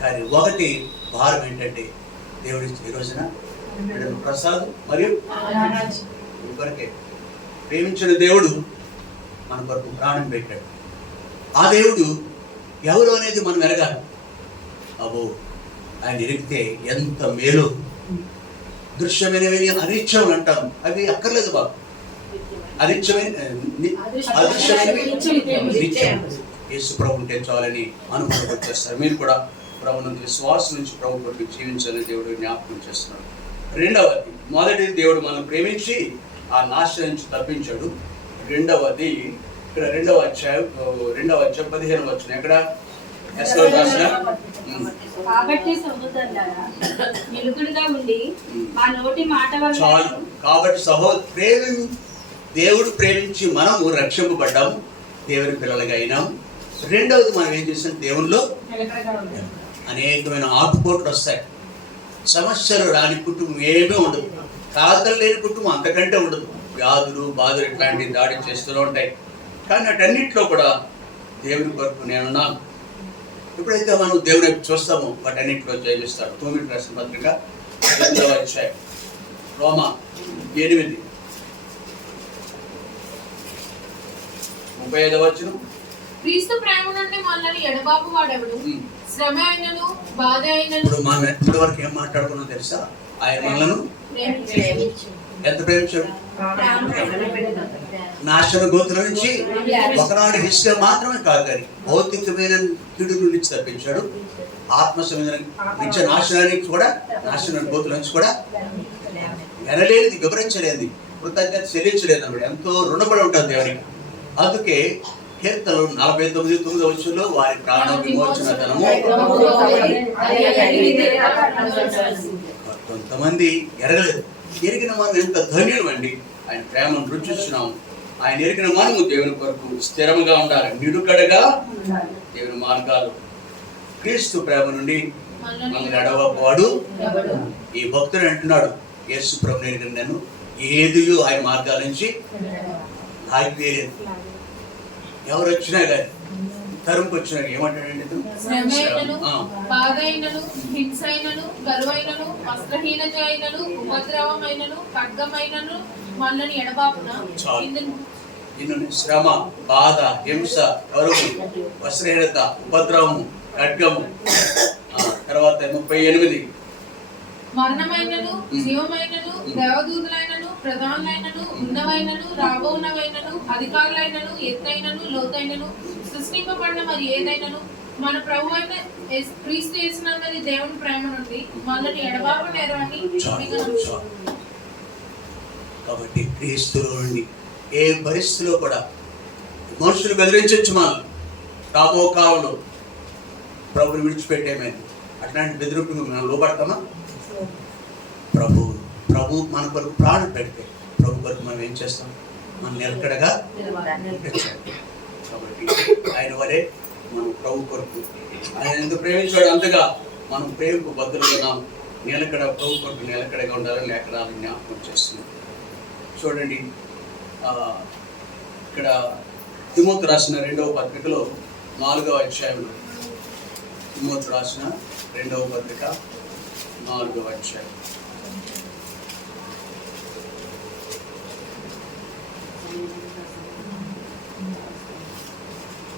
కానీ ఒకటి భారం ఏంటంటే, దేవుడి ఈ రోజున ప్రసాద్ మరియు కొరకే ప్రేమించిన దేవుడు మన కొరకు ప్రాణం పెట్టాడు. ఆ దేవుడు ఎవరు అనేది మనం ఎరగాలి. అబ్బో, ఆయన ఎరిగితే ఎంత మేలు. దృశ్యమైనవి అనిత్యం అంటాం, అవి అక్కర్లేదు బాబు. అదృశ్యమైనవి నిత్యం. యేసు ప్రభు ఉంటే చాలని అనుభవం వచ్చేస్తారు. మీరు కూడా ప్రభువును విశ్వాసం నుంచి ప్రభు కొరకు జీవించాలని దేవుడు జ్ఞాపకం చేస్తున్నాడు. రెండవది, మొదటి దేవుడు మనం ప్రేమించి ఆ నాశనం నుంచి తప్పించాడు. రెండవది ఇక్కడ 2వ అధ్యాయం 15వ వచనం ఎక్కడ కాబట్టి సహోదరులారా నిలుగుడుగా ఉండి మా నోటి మాట వల్ల చాలు. కాబట్టి దేవుడు ప్రేమించి మనము రక్షింపబడ్డాము. దేవుని పిల్లలుగా అయినాం. రెండవది మనం ఏం చేసాం, దేవునిలో అనేకమైన ఆటుపోట్లు వస్తాయి. సమస్యలు రాని కుటుంబం ఏమీ ఉండదు, కాతలు లేని కుటుంబం అంతకంటే ఉండదు. వ్యాధులు బాధలు ఇట్లాంటివి దాడి చేస్తూనే ఉంటాయి. కానీ వాటన్నిటిలో కూడా దేవుని కొరకు నేనున్నాను. ఎప్పుడైతే మనం దేవుని వైపు చూస్తామో వాటన్నింటిలో జయిస్తాడు. తోమిటి రాసిన పత్రిక 8వ అధ్యాయం, రోమా 8:35 వచనం. క్రీస్తు ప్రేమ నుండి మనల్ని ఎడబాపు వాడెవడు? శ్రమ అయినను బాధ అయినను. ఇప్పుడు వరకు ఏం మాట్లాడుకున్నాం తెలుసా? ఆయన మనలను ఎంత ప్రేమించాడు? నాశన గోతుల నుంచి ఒకనాడు హిస్టరీ మాత్రమే కాదు, కానీ భౌతికమైన కీడు నుంచి తప్పించాడు. ఆత్మ సంబంధించిన నాశనానికి కూడా, నాశన గోతుల నుంచి కూడా వినలేనిది, వివరించలేనిది, కృతజ్ఞత చెల్లించలేదు అన్నమాట. ఎంతో రుణపడి ఉంటుంది దేవునికి. అందుకే కీర్తనలు 49:9 వచ్చులో వారి ప్రాణ విమోచన ధనము. కొంతమంది ఎరగలేదు. ఎరిగిన మనం ఎంత ధన్యులు అండి. ఆయన ప్రేమను రుచిస్తున్నాము. ఆయన ఎరిగిన మనము దేవుని కొరకు స్థిరముగా ఉండాలి, నిడుకడగా దేవుని మార్గాలు. క్రీస్తు ప్రేమ నుండి మనల్ని ఎడవవాడు ఈ భక్తుడు అంటున్నాడు. యేసు ప్రభుని ఎరిగిన నేను ఏదియో ఆయన మార్గాల నుంచి ఆగిపోయేది. ఎవరు వచ్చినా కానీ తరుముకు వచ్చినా ఏమంటాడండి? బాధైనను హింసైనను గర్వైనను వస్త్రహీనత అయినను ఉపద్రవమైనను ఖడ్గమైనను మనల్ని ఎడబాపున. శ్రమ, బాధ, హింస, కరువు, వస్త్రహీనత, ఉపద్రవము, ఖడ్గము. తర్వాత 38 మరణమైనను జీవమైనను దేవదూతులైనను ప్రధానులైనను ఉన్నవైనను రాబోనవైనను అధికారులైనను ఎత్తైనను లోతైనను సృష్టింపబడిన మరి ఏదైనను మన ప్రభు అయిన క్రీస్తు యేసునందలి దేవుని ప్రేమ నుండి మనల్ని ఎడబాపు నేరవని. కాబట్టి క్రీస్తులో నుండి ఏ పరిస్థితిలో కూడా మనుషులు బెదిరించవచ్చు. మనం రాబో కాలంలో ప్రభుని విడిచిపెట్టేమని అట్లాంటి బెదిరింపులు మనం లోపడతామా? ప్రభు మన కొరకు ప్రాణం పెడితే ప్రభు కొరకు మనం ఏం చేస్తాం? మనం నిలకడగా. కాబట్టి ఆయన వరే మనం ప్రభు కొరకు, ఆయన ఎందుకు ప్రేమించాడు అంతగా మనం ప్రేమకు బద్దులున్నాం. నిలకడ, ప్రభు కొరకు నిలకడగా ఉండాలని లేఖనాలను జ్ఞాపకం చేస్తున్నాం. చూడండి, ఇక్కడ తిమోతి రాసిన 2వ పత్రికలో 4వ అధ్యాయంలో, తిమోతి రాసిన 2వ పత్రిక 4వ అధ్యాయం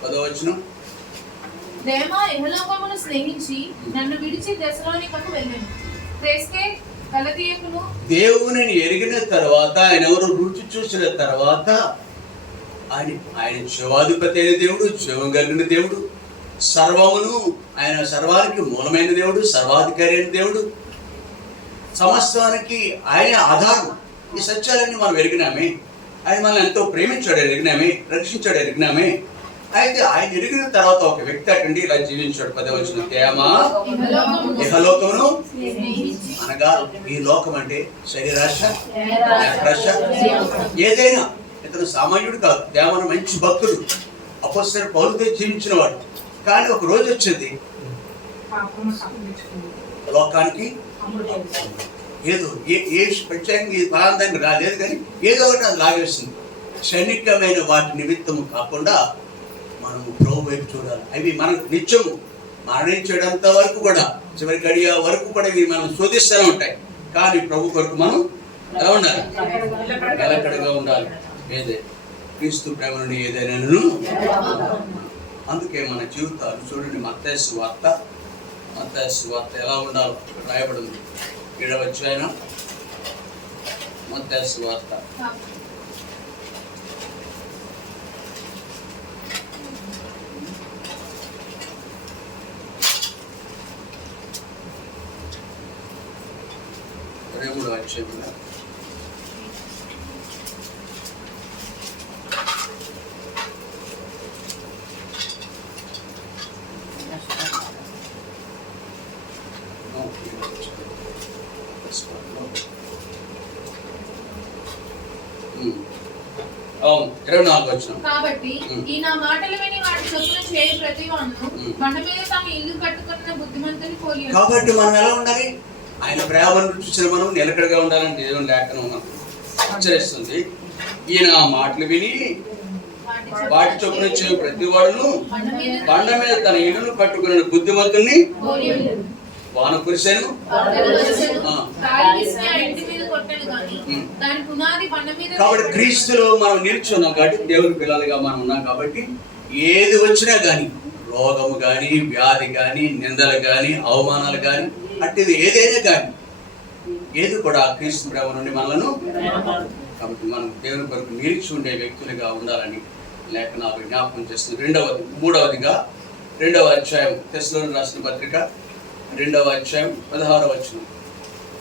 10వ వచనం. దేమా ఇహలోకమును స్నేహించి నన్ను విడిచి దెసలోనికకు వెళ్ళెను. క్రేస్కే గలతీయుకును. దేవుని ఎరిగిన తర్వాత, ఆయన ఎవరు రుచి చూసిన తర్వాత, ఆయన జీవాధిపతి అయిన దేవుడు, జీవం కలిగిన దేవుడు, సర్వమును ఆయన సర్వానికి మూలమైన దేవుడు, సర్వాధికారి అయిన దేవుడు, సమస్తానికి ఆయన ఆధారం. ఈ సత్యాలన్నీ మనం ఎరిగినామే. ఆయన మనల్ని ఎంతో ప్రేమించాడు ఎరిగినామే, రక్షించాడు ఎరిగినామే. అయితే ఆయన ఎరిగిన తర్వాత ఒక వ్యక్తి అటండి ఇలా జీవించాడు. 10వ వచనం. తేమ ఇహలోకమును, అనగా ఈ లోకం అంటే శరీరాశ, నేత్రాశ, ఏదైనా. ఇతను సామాన్యుడు కాదు, దేవన మంచి భక్తుడు, అపొస్తలుడైన పౌలుతో జీవించిన వాడు. కానీ ఒక రోజు వచ్చింది లోకానికి ఏదో ఏ ప్రత్యేకంగా పరాంతంగా రాలేదు, కానీ ఏదో ఒకటి అది లాగేస్తుంది. క్షణికమైన వాటి నిమిత్తము కాకుండా మనము ప్రభు వైపు చూడాలి. అవి మనకు నిత్యము మరణించేటంత వరకు కూడా, చివరి గడియ వరకు కూడా ఇవి మనం శోధిస్తూనే ఉంటాయి. కానీ ప్రభు కొరకు మనం ఎలా ఉండాలి? నిలకడగా ఉండాలి. ఏదే క్రీస్తు ప్రేమ నుండి ఏదైనాను. అందుకే మన జీవితాలు చూడండి. మత్తయి సువార్త ఎలా ఉండాలో రాయబడింది. 7వ అధ్యాయం మత్తయి సువార్త. అధ్యాయంలో అవును 24 వచనం. కాబట్టి ఈ నా మాటలు విని వాటి చొప్పున చేయ ప్రతివాడును బండ మీద తాము ఇల్లు కట్టుకున్న బుద్ధిమంతుని పోలి ఉన్నాడు. కాబట్టి మనం ఎలా ఉండాలి? ఆయన ప్రేమను చూసిన మనం నిలకడగా ఉండాలని దేవుని లేఖనం మనకు హెచ్చరిస్తుంది. ఈయన ఆ మాటలు విని వాటి చొప్పున చేయ ప్రతివాడును బండ మీద తన ఇల్లును కట్టుకున్న బుద్ధిమంతుల్ని పోలి ఉన్నాడు. వాన కురిసెను, గాలి వీసి ఆ ఇంటి మీద కొట్టెను గాని దాని పునాది బండ మీద కాబట్టి క్రీస్తులో మనం నిల్చున్నాం కాబట్టి దేవుని పిల్లలుగా మనం ఉన్నాం కాబట్టి ఏది వచ్చినా కానీ, రోగము కానీ, వ్యాధి కానీ, నిందలు కానీ, అవమానాలు కానీ, అట్టిది ఏదైనా కానీ ఏది కూడా క్రీస్తు ప్రేమ నుండి మనలను. కాబట్టి మనం దేవుని కొరకు నిలిచి ఉండే వ్యక్తులుగా ఉండాలని లేఖనాలు జ్ఞాపకం చేస్తుంది. మూడవదిగా 2వ అధ్యాయం తెస్సలోనికీయులకు రాసిన పత్రిక 2వ అధ్యాయం 16వ వచనం.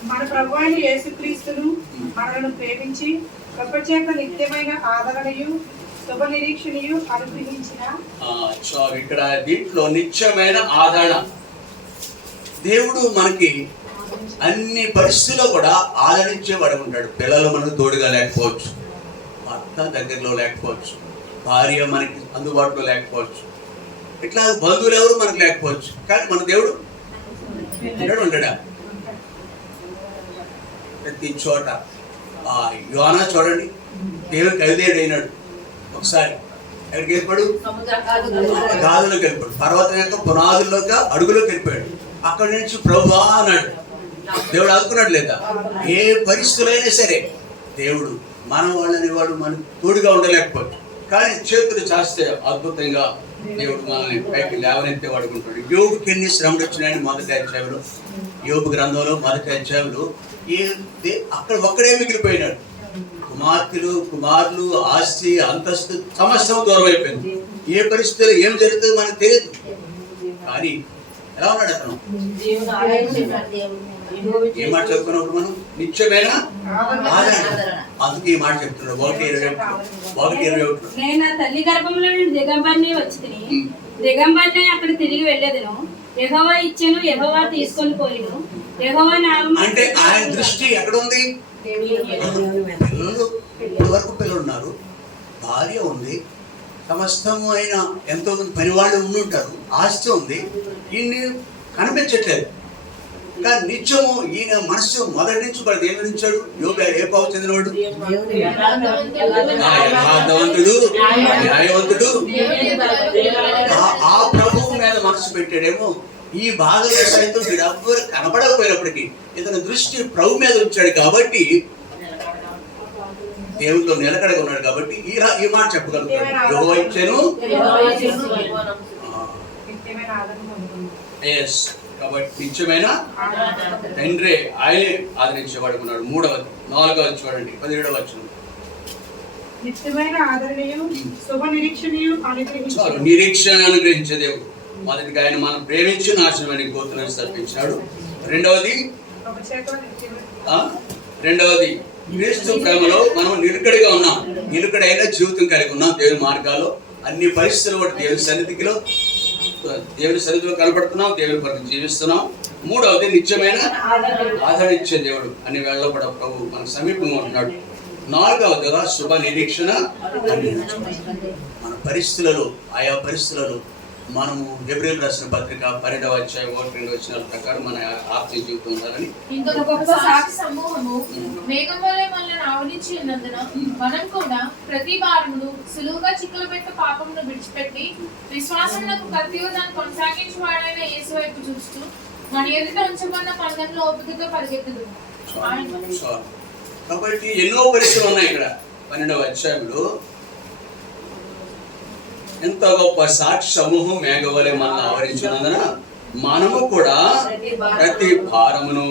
మన ప్రభు అయిన యేసుక్రీస్తును మనలను ప్రేమించి ప్రపంచ నిత్యమైన ఆదరణయు శుభ నిరీక్షణయు అనుగ్రహించిన ఇక్కడ దీంట్లో నిత్యమైన ఆదరణ. దేవుడు మనకి అన్ని పరిస్థితుల్లో కూడా ఆదరించేవాడు ఉంటాడు. పిల్లలు మనకు తోడుగా లేకపోవచ్చు, భర్త దగ్గరలో లేకపోవచ్చు, భార్య మనకి అందుబాటులో లేకపోవచ్చు, ఇట్లా బంధువులు ఎవరు మనకు లేకపోవచ్చు, కానీ మన దేవుడు ఉంటాడా ప్రతి చోట. యోనా చూడండి, దేవుడికి అవిధేయుడు అయినాడు. ఒకసారి ఎక్కడికి వెళ్ళిపోయాడు? గాదులోకి వెళ్ళిపోయాడు. పర్వతం యొక్క పునాదుల్లోకి అడుగులోకి వెళ్ళిపోయాడు. అక్కడి నుంచి ప్రభువా అన్నాడు. దేవుడు ఆదుకున్నాడు లేదా? ఏ పరిస్థితులైనా సరే దేవుడు మన వాళ్ళని వాడు మనకు తోడుగా ఉండలేకపోవచ్చు, కానీ చేతులు చాస్తే అద్భుతంగా దేవుడు మనల్ని పైకి లేవనెత్తే వాడుకుంటాడు. యోబుకి ఎన్ని శ్రమలు వచ్చినాయని మొదటి అధ్యాయంలో, యోబు గ్రంథంలో మొదటి అధ్యాయంలో అక్కడ ఒక్కడే మిగిలిపోయినాడు. కుమారులు, ఆస్తి, అంతస్తు సమస్తం దూరం అయిపోయింది. ఏ పరిస్థితుల్లో ఏం జరుగుతుందో మనకు తెలియదు, కానీ ఎలా ఉన్నాడు అతను? ఏ మాట చెప్పుకున్నప్పుడు మనం నిత్యమైన ఆదరణ. అందుకే ఈ మాట చెప్తున్నాడు 1:21. నేను నా తల్లి గర్భంలో దిగంబరిని వచ్చి తిని దిగంబరిని అక్కడ తిరిగి వెళ్ళేదను. యెహోవా ఇచ్చెను, యెహోవా తీసుకొని పోయిను. యెహోవా నామము. అంటే ఆయన దృష్టి ఎక్కడ ఉంది? పిల్లలు, ఇప్పటివరకు పిల్లలు ఉన్నారు, భార్య ఉంది, సమస్తము అయిన ఎంతో మంది పనివాళ్ళు ఉండుంటారు, ఆస్తి ఉంది, ఈయన్ని కనిపించట్లేదు. కానీ నిత్యము ఈయన మనస్సు మొదటి నుంచి కూడా దేని నుంచాడు? యోబు ఏ పావు చెందినవాడు? యథార్థవంతుడు, న్యాయవంతుడు. ఆ ప్రభువు మీద మనసు పెట్టాడేమో. ఈ బాధలో సైతం వీడు ఎవ్వరు కనపడకపోయినప్పటికీ ఇతని దృష్టి ప్రభు మీద ఉంచాడు కాబట్టి దేవుడిలో నిలకడగా ఉన్నాడు కాబట్టి ఈ మాట చెప్పగలుగుతాడు. యెహోవా ఇచ్చెను. కాబట్టి నిత్యమైన తండ్రి ఆయనే ఆదరించేవాడు ఉన్నాడు. 4వ చూడండి 17వ వచనం. నిత్యమైన ఆదరణయు శుభ నిరీక్షణయు అనుగ్రహించాడు. నిరీక్షణ అనుగ్రహించే దేవుడు. మొదటిగా ఆయన మనం ప్రేమించి నాశనమైన గోతులను స్థాపించాడు. రెండవది క్రీస్తు ప్రేమలో మనం నిలకడగా ఉన్నాం. నిలకడైన జీవితం కలిగి ఉన్నాం. దేవుని మార్గాల్లో అన్ని పరిస్థితులు కూడా దేవుని సన్నిధిలో కనపడుతున్నాం, దేవుని కొరకు జీవిస్తున్నాం. మూడవది నిత్యమైన ఆదరణ ఇచ్చే దేవుడు. అన్ని వేళలో కూడా ప్రభు మనకు సమీపంగా ఉంటున్నాడు. 4వదిగా శుభ నిరీక్షణ. మన పరిస్థితులలో, ఆయా పరిస్థితులలో మనము హెబ్రీయులకు రాసిన పత్రిక 12వ అధ్యాయం 1-2 వచనాల ప్రకారం మన ఆత్మీయ జీవితం ఉండాలని. ఇంకొక గొప్ప సాక్షి సమూహము మేఘం వలె మనల్ని ఆవరించి ఉన్నందున మనం కూడా ప్రతి భారమును సులువుగా చిక్కులు పెట్టు పాపమును విడిచిపెట్టి విశ్వాసమునకు కత్తియు దాన్ని కొనసాగించి వాడైన యేసు వైపు చూస్తూ మన ఎదుట ఉంచబడిన పందెంలో ఓపికతో పరిగెత్తుదు. కాబట్టి ఎన్నో పరిస్థితులు ఉన్నాయి ఇక్కడ 12వ అధ్యాయంలో. ఎంత గొప్ప సాక్షి సమూహం మేఘవలె మనల్ని ఆవరించినందున మనము కూడా ప్రతి భారమును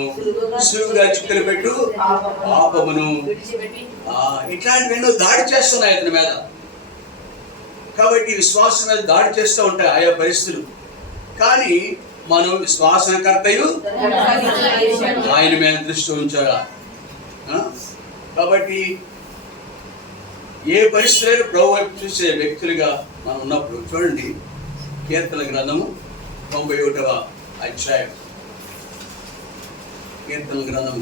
సులువుగా చిక్కులు పెట్టు పాపమును ఇట్లాంటివన్నీ దాడి చేస్తున్నాయి అతని మీద. కాబట్టి విశ్వాసం మీద దాడి చేస్తూ ఉంటాయి ఆయా పరిస్థితులు. కానీ మనం విశ్వాసకర్తయు ఆయన మీద దృష్టి ఉంచాలా. కాబట్టి ఏ పరిస్థితులను ప్రభు వైపు చూసే వ్యక్తులుగా మనం ఉన్నప్పుడు చూడండి, కీర్తన గ్రంథము 91వ అధ్యాయం. కీర్తన గ్రంథం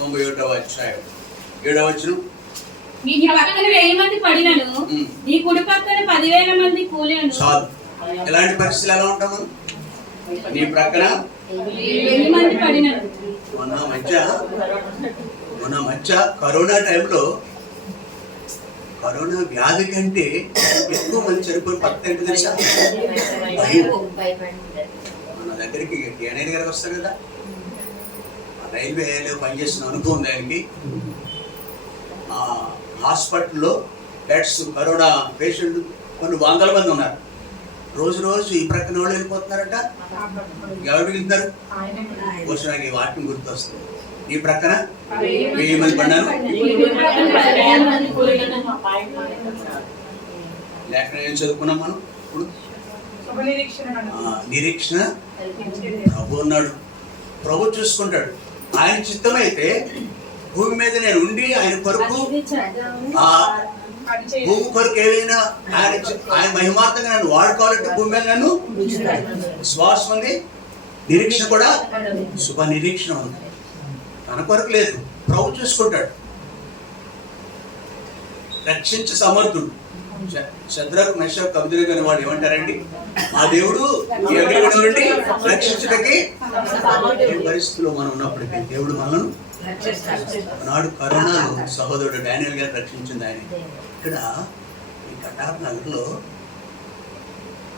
91వ అధ్యాయం 7వ వచనం. మీ నీ పక్కన 1000 మంది పడినను నీ కుడి పక్కన 10,000 మంది కూలినను. చాలు. ఎలాంటి పరిస్థితులు ఎలా ఉంటాం మనం? నీ ప్రక్కన 1000 మంది పడినను. మొన్న మధ్య కరోనా టైంలో కరోనా వ్యాధి కంటే ఎక్కువ మంది చనిపోయిన పక్కన ఏంటి తెలుసా? మన దగ్గరికి అనేది గారికి వస్తారు కదా, రైల్వేలో పనిచేస్తున్న అనుభవం దానికి. హాస్పిటల్లో బెడ్స్ కరోనా పేషెంట్ కొన్ని 100 మంది ఉన్నారు. రోజు రోజు ఈ ప్రక్కన వాళ్ళు వెళ్ళిపోతున్నారట. ఎవరు మిగులుతున్నారు? పోషణకి వాక్యం గుర్తు వస్తుంది. ఈ ప్రక్కన 1000 మంది పడ్డారు. లేఖనం ఏం చదువుకున్నాం మనం ఇప్పుడు? నిరీక్షణ ప్రభు ఉన్నాడు, ప్రభు చూసుకుంటాడు. ఆయన చిత్తమైతే భూమి మీద నేను ఉండి ఆయన కొరకు భూమి కొరకు ఏదైనా ఆయన మహిమార్థంగా నన్ను వాడుకోవాలంటే భూమి మీద నన్ను విశ్వాసం ఉంది, నిరీక్షణ కూడా శుభ నిరీక్షణ ఉంది. తన కొరకు లేదు, ప్రభు చూసుకుంటాడు. రక్షించే సమర్థుడు. శద్రకు మెషక్ అబ్దుల్గా అనే వాడు ఏమంటారండి? మా దేవుడు ఈ అగ్నిగుండం నుండి రక్షించడానికి. ఏ పరిస్థితిలో మనం ఉన్నప్పటికీ దేవుడు మనల్ని నాడు కరోనాలో సహోదరుడు డానియల్ గారు రక్షించింది ఆయన. ఇక్కడ ఈ కటార్ నగర్లో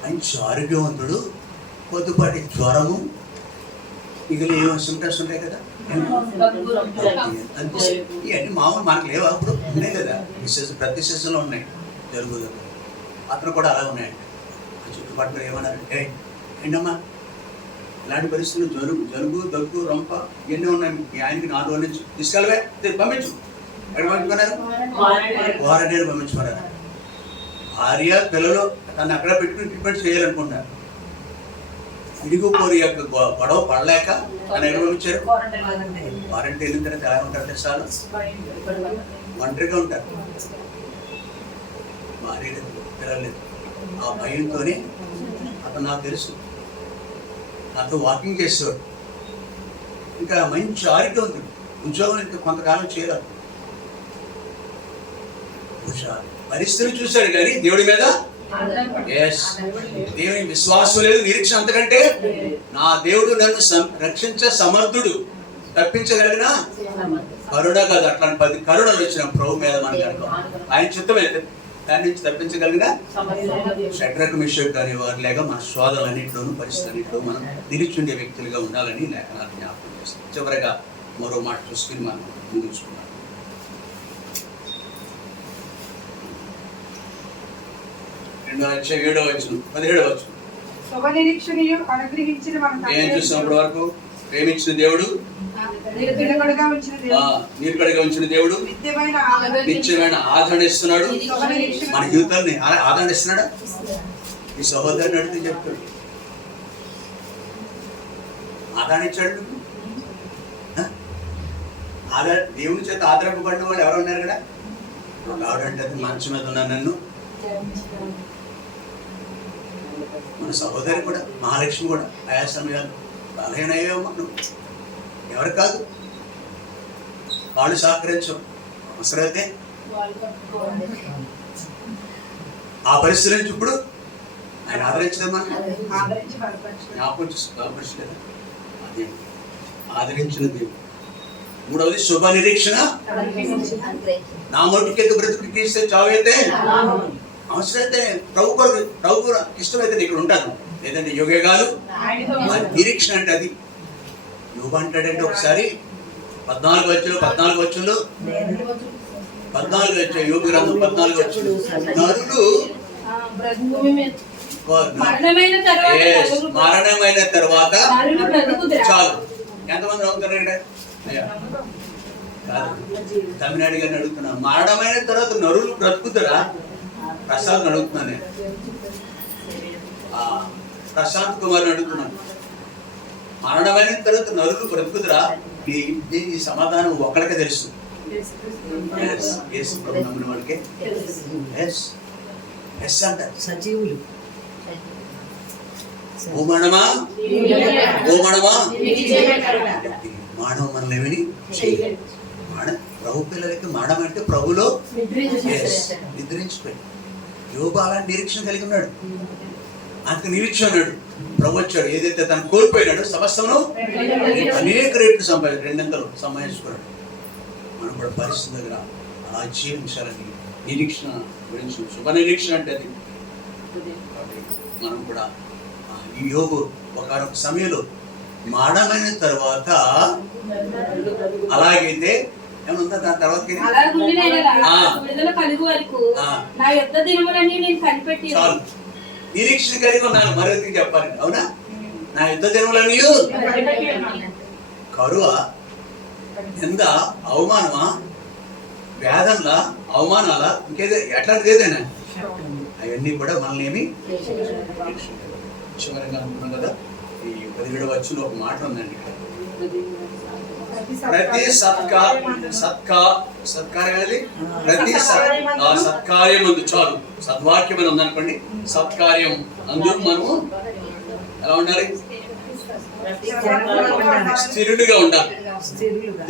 మంచి ఆరోగ్యవంతుడు, కొద్దిపాటి జ్వరము, మిగిలిన ఏమో సింటమ్స్ ఉంటాయి కదా, ఇవన్నీ మామూలు మనకు లేవు. అప్పుడు ఉన్నాయి కదా, ప్రతి సీజన్లో ఉన్నాయి జరుగుతుంది. అతను కూడా అలా ఉన్నాయండి. చుట్టుపక్కల ఏమన్నారు, ఏంటమ్మా ఇలాంటి పరిస్థితులు జలుబు దగ్గు రొంప ఇవన్నీ ఉన్నాయి, మీ ఆయనకి 4 రోజుల నుంచి తీసుకెళ్ళవే పంపించు. ఎక్కడ పంపించుకున్నారు? క్వారంటైన్ పంపించుకున్నారు. భార్య పిల్లలు తను అక్కడ పెట్టుకుని ట్రీట్మెంట్ చేయాలనుకుంటున్నారు. ఇరుగుపోరు యొక్క గొడవ పడలేక తను ఎక్కడ పంపించారు? క్వారంటైన్ వెళ్ళిన తర్వాత ఎలా ఉంటారు తెలుసాలు? ఒంటరిగా ఉంటారు. భార్య పిల్లలేదు. ఆ భయంతోనే అతను నాకు తెలుసు, నాతో వాకింగ్ చేసేవాడు. ఇంకా మంచి ఆరోగ్యం ఉంది, ఉద్యోగం ఇంకా కొంతకాలం చేయలేదు. పరిస్థితులు చూశాడు కానీ దేవుడి మీద దేవుని విశ్వాసం లేదు, నిరీక్షణ. అంతకంటే నా దేవుడు నన్ను రక్షించే సమర్థుడు, తప్పించగలిగిన కరుణ కాదు. అట్లాంటి 10 కరుణలు వచ్చిన ప్రభు మీద మనకు ఆయన చిత్తమైతే దాని నుంచి తప్పించగలిగిన షడ్రకు మిషక్ అనే వారు లేక మన శోధనలన్నింటిలోనూ పరిస్థితులన్నింటిలో మనం నిలిచుండే వ్యక్తులుగా ఉండాలని లేఖనాలు జ్ఞాపకం చేస్తాం. చివరిగా మరో మాట చూసుకుని మనం ముగించుకున్నాం. 2:7 ఏం చూసినప్పటి వరకు ప్రేమించిన దేవుడు, నీరుకడగా ఉంచిన దేవుడు నిత్యమైన ఆదరణ ఇస్తున్నాడు. మన జీవితాన్ని ఆదరణ ఇస్తున్నాడా? ఈ సహోదరుని అడిగితే చెప్తాడు ఆదరణ ఇచ్చాడు. దేవుని చేత ఆదరింపబడిన వాళ్ళు ఎవరు ఉన్నారు కదా? ఆవిడంటే మంచం మీద ఉన్నారు నన్ను. మన సహోదరి కూడా, మహాలక్ష్మి కూడా ఆయా సమయాలు బలహీనయ్యేమో మనం ఎవరు కాదు, వాళ్ళు సహకరించం. అవసరమైతే ఆ పరిస్థితి నుంచి ఇప్పుడు ఆయన ఆదరించదమ్మా, జ్ఞాపకం చేసుకోలేదు. అదే ఆదరించిన దేవుడు. 3వది శుభ నిరీక్షణ. నా మటుకెందుకు బ్రతుకు తీస్తే చావైతే అవసరమైతే ప్రభు కొరకు ఇష్టమైతే ఇక్కడ ఉంటాను, లేదంటే యుగయుగాలు నిరీక్షణ అంటే అది. యోబు అంటాడంటే ఒకసారి 14 వచ్చులు యోబు గ్రంథం 14 వచ్చులు, నరులు మరణమైన తర్వాత చాలు. ఎంతమంది అవుతారంటే కాదు, తమిళనాడు గారిని అడుగుతున్నాను, మరణమైన తర్వాత నరులు బ్రతుకుతారా? ప్రసాద్ అడుగుతున్నాను నేను, ప్రశాంత్ కుమార్ అడుగుతున్నాను, మరణమైన తర్వాత నరులు బ్రతుకుతురా? ఈ సమాధానం ఒక్కడికే తెలుసు, నమ్మిన వాడికే. అంటారు సజీవులు. ఓ మరణమా మానవ మనల్ని ఏమని చేయలేదు. ప్రభు పిల్లలకి మరణం అంటే ప్రభులో నిద్రించిపోయి. యోబు అలాంటి నిరీక్షణ కలిగి ఉన్నాడు. అంత నిరీక్షణ ఉన్నాడు. ప్రభు వచ్చాడు, ఏదైతే తను కోల్పోయినాడు సమస్తమును అనేక రేట్లు రెండంతలు సంపాదించుకున్నాడు. మనం కూడా పరిస్థితి దగ్గర అలా జీవించాలని నిరీక్షణ గురించి శుభ నిరీక్షణ అంటే అది. మనం కూడా ఈ యోబు ఒకనొక సమయంలో మరణమైన తర్వాత అలాగైతే ఏమన్నా దాని తర్వాత చాలు నిరీక్షణ కలిగి ఉన్నాను. మరొకరికి చెప్పాలి, అవునా? నా యుద్ధ దినములని కరువా, నింద, అవమానమా, వేదనలా, అవమానాలా, ఇంకేదో ఎట్లాంటిది ఏదైనా అవన్నీ కూడా మనల్ని ఏమి చివరిగా అనుకున్నాం కదా. ఈ 17వ వచనంలో ఒక మాట ఉందండి. ప్రతి సత్కార్యం అందు చాలు. సద్వాక్యం అని ఉందనుకోండి, సత్కార్యం అందు మనము ఎలా ఉండాలి? స్థిరుడిగా ఉండాలి.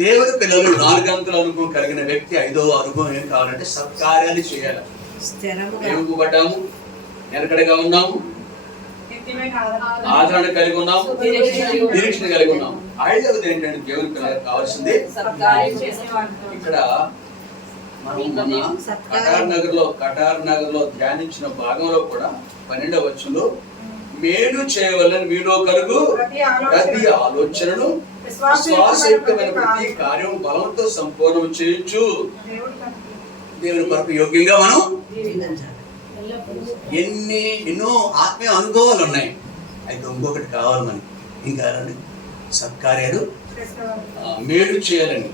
దేవుని పిల్లలు 4 అంకెల అనుభవం కలిగిన వ్యక్తి 5వ అనుభవం ఏం కావాలంటే సత్కార్యాన్ని చేయాలి. ఏమబడ్డాము, నిలకడగా ఉన్నాము, ఆదరణ కలిగి ఉన్నాము, నిరీక్షణ కలిగి ఉన్నాము. 5వది ఏంటంటే దేవుని పిల్లలకు కావాల్సింది ఇక్కడ మనం కటార్ నగర్ లో ధ్యానించిన భాగంలో కూడా 12వ వచనంలో మేలు చేయవలని మీలో కలుగు ప్రతి ఆలోచనను విశ్వాసయుక్తమైన ప్రతి కార్యం బలంతో సంపూర్ణం చేయొచ్చు. దేవుని కొరకు యోగ్యంగా మనం ఎన్నో ఆత్మీయ అనుభవాలు ఉన్నాయి. అయితే ఇంకొకటి కావాలి మనకి, ఇంకా సత్కార్యాలు మేలు చేయాలని.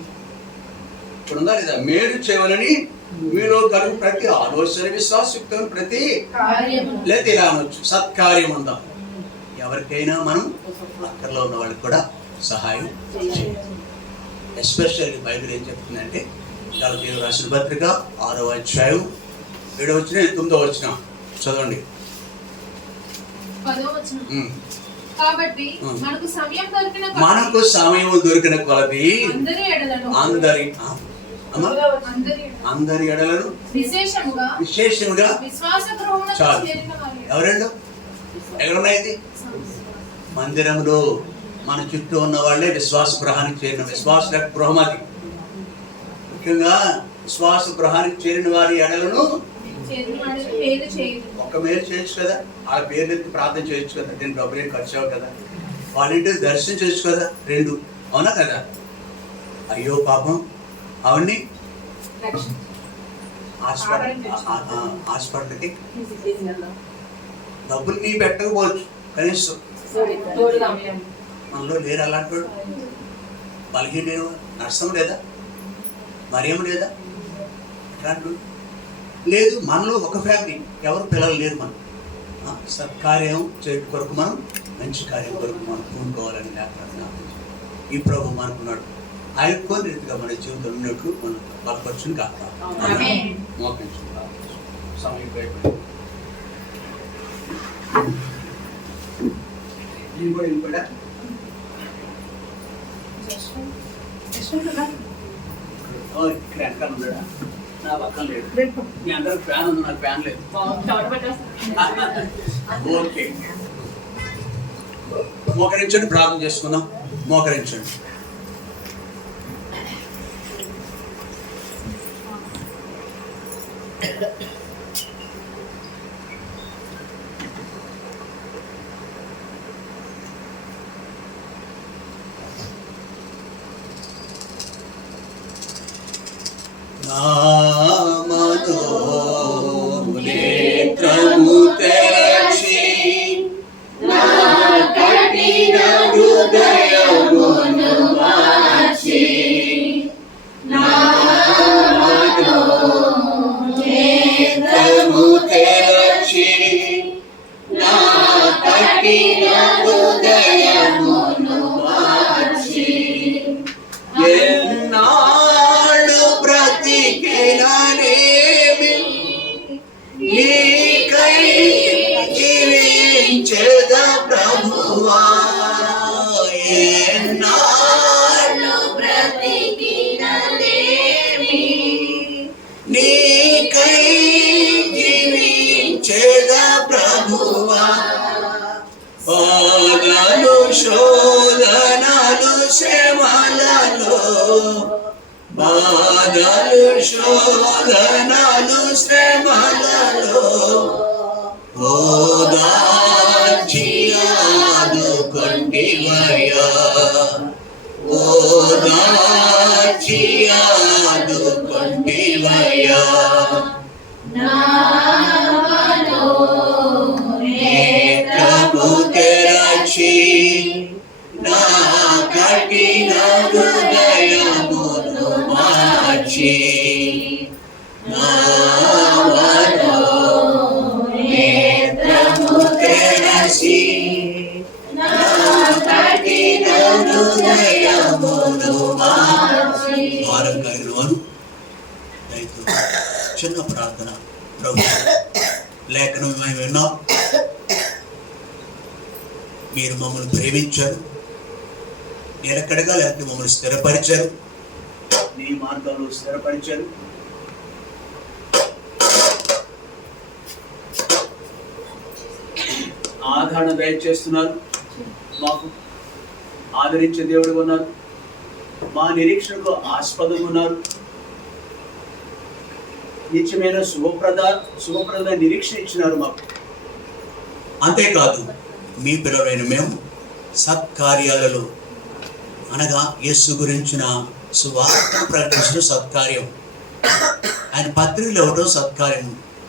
ఇప్పుడు ఉందా లేదా? మేలు చేయాలని మీలో కలుగు ప్రతి ఆలోచన విశ్వాసయుక్తమైన ప్రతి లేదా ఇలా అనొచ్చు సత్కార్యం ఉందాం. ఎవరికైనా మనం అక్కర్లో ఉన్న వాళ్ళకి కూడా సహాయం చేయాలి. ఎస్పెషల్లీ బైబిల్ ఏం చెప్తుందంటే గలతీయులకు రాసిన పత్రిక 6వ అధ్యాయం 7వ వచనం 9వ వచనం చదవండి. 10వ వచనం. కాబట్టి మనకు సమయం దొరికిన కొలది అందరి ఎడలను విశేషముగా చాలు. ఎవరెండు ఎక్కడున్నాయి? మందిరంలో మన చుట్టూ ఉన్న వాళ్ళే విశ్వాస గృహానికి చేరిన విశ్వాస గృహం. అది ముఖ్యంగా విశ్వాస గృహానికి చేరిన వారి ఎడలను ఒక్క మేలు చేయొచ్చు కదా, వాళ్ళ పేర్లు ఎత్తి ప్రార్థన చేయొచ్చు కదా, నేను డబ్బులు ఏం ఖర్చు అవ్వదు కదా, వాళ్ళ ఇంటికి దర్శనం చేయొచ్చు కదా, 2 అవునా కదా? అయ్యో పాపం అవన్నీ హాస్పిటల్కి డబ్బులు నీ పెట్టకపోవచ్చు, కనీసం మనలో లేరు అలాంటి వాడు. బలహీన నష్టం లేదా, మరేం లేదా, ఇట్లాంటి లేదు. మనలో ఒక ఫ్యామిలీ ఎవరు పిల్లలు లేరు. మనం సత్కార్యం చేయడం కొరకు మనం మంచి కార్యం కొరకు మనం పూనుకోవాలని లేకపోతే ఈ ప్రభు మనకున్నాడు. ఆయన కొన్ని రీతిగా మన జీవితంలో ఉన్నట్టు మనం బలపరచుని కాక మోపించు. సమయం కూడా ఇక్కడ వెనకాల ఉన్నాడా? నా పక్కన లేదు. మీ అందరికి ఫ్యాన్ ఉంది, నాకు ఫ్యాన్ లేదు. ఓకే, మోకరించండి, ప్రార్థన చేసుకుందాం. మోకరించండి. నేత్రము తెరచి నా కఠిన హృదయమును మార్చి నేత్రము తెరచి నా కఠిన హృదయమును మార్చి ఎన్నాళ్ళు బ్రతికినా బాధలు శోధనలు శ్రమలలో ఓదార్చి ఆదుకొంటివయ్యా, ఓదార్చి ఆదుకొంటివయ్యా. నేత్రము తెరచి నా కఠిన హృదయమును మార్చి నావలో నేత్రము తెరచి నా కఠిన హృదయమును మార్చి. వారం కలిగినవారు రైతు చిన్న ప్రార్థన. ప్రభు లేఖనం మేము విన్నాం, మీరు మమ్మల్ని ప్రేమించారు, నిలకడగా లేకపోతే మమ్మల్ని స్థిరపరిచారు, నీ మార్గంలో స్థిరపరిచారు. ఆదరణ దయచేస్తున్నారు, మాకు ఆదరించే దేవుడు ఉన్నారు, మా నిరీక్షణకు ఆస్పదం ఉన్నారు. నిత్యమైన శుభప్రద నిరీక్షణ ఇచ్చినారు మాకు. అంతేకాదు మీ పిల్లలైన మేము సత్కార్యాలలో, అనగా యేసు గురించిన సువార్తను ప్రకటించడం సత్కార్యం, ఆయన పత్రికలు ఇవ్వడం సత్కార్యం.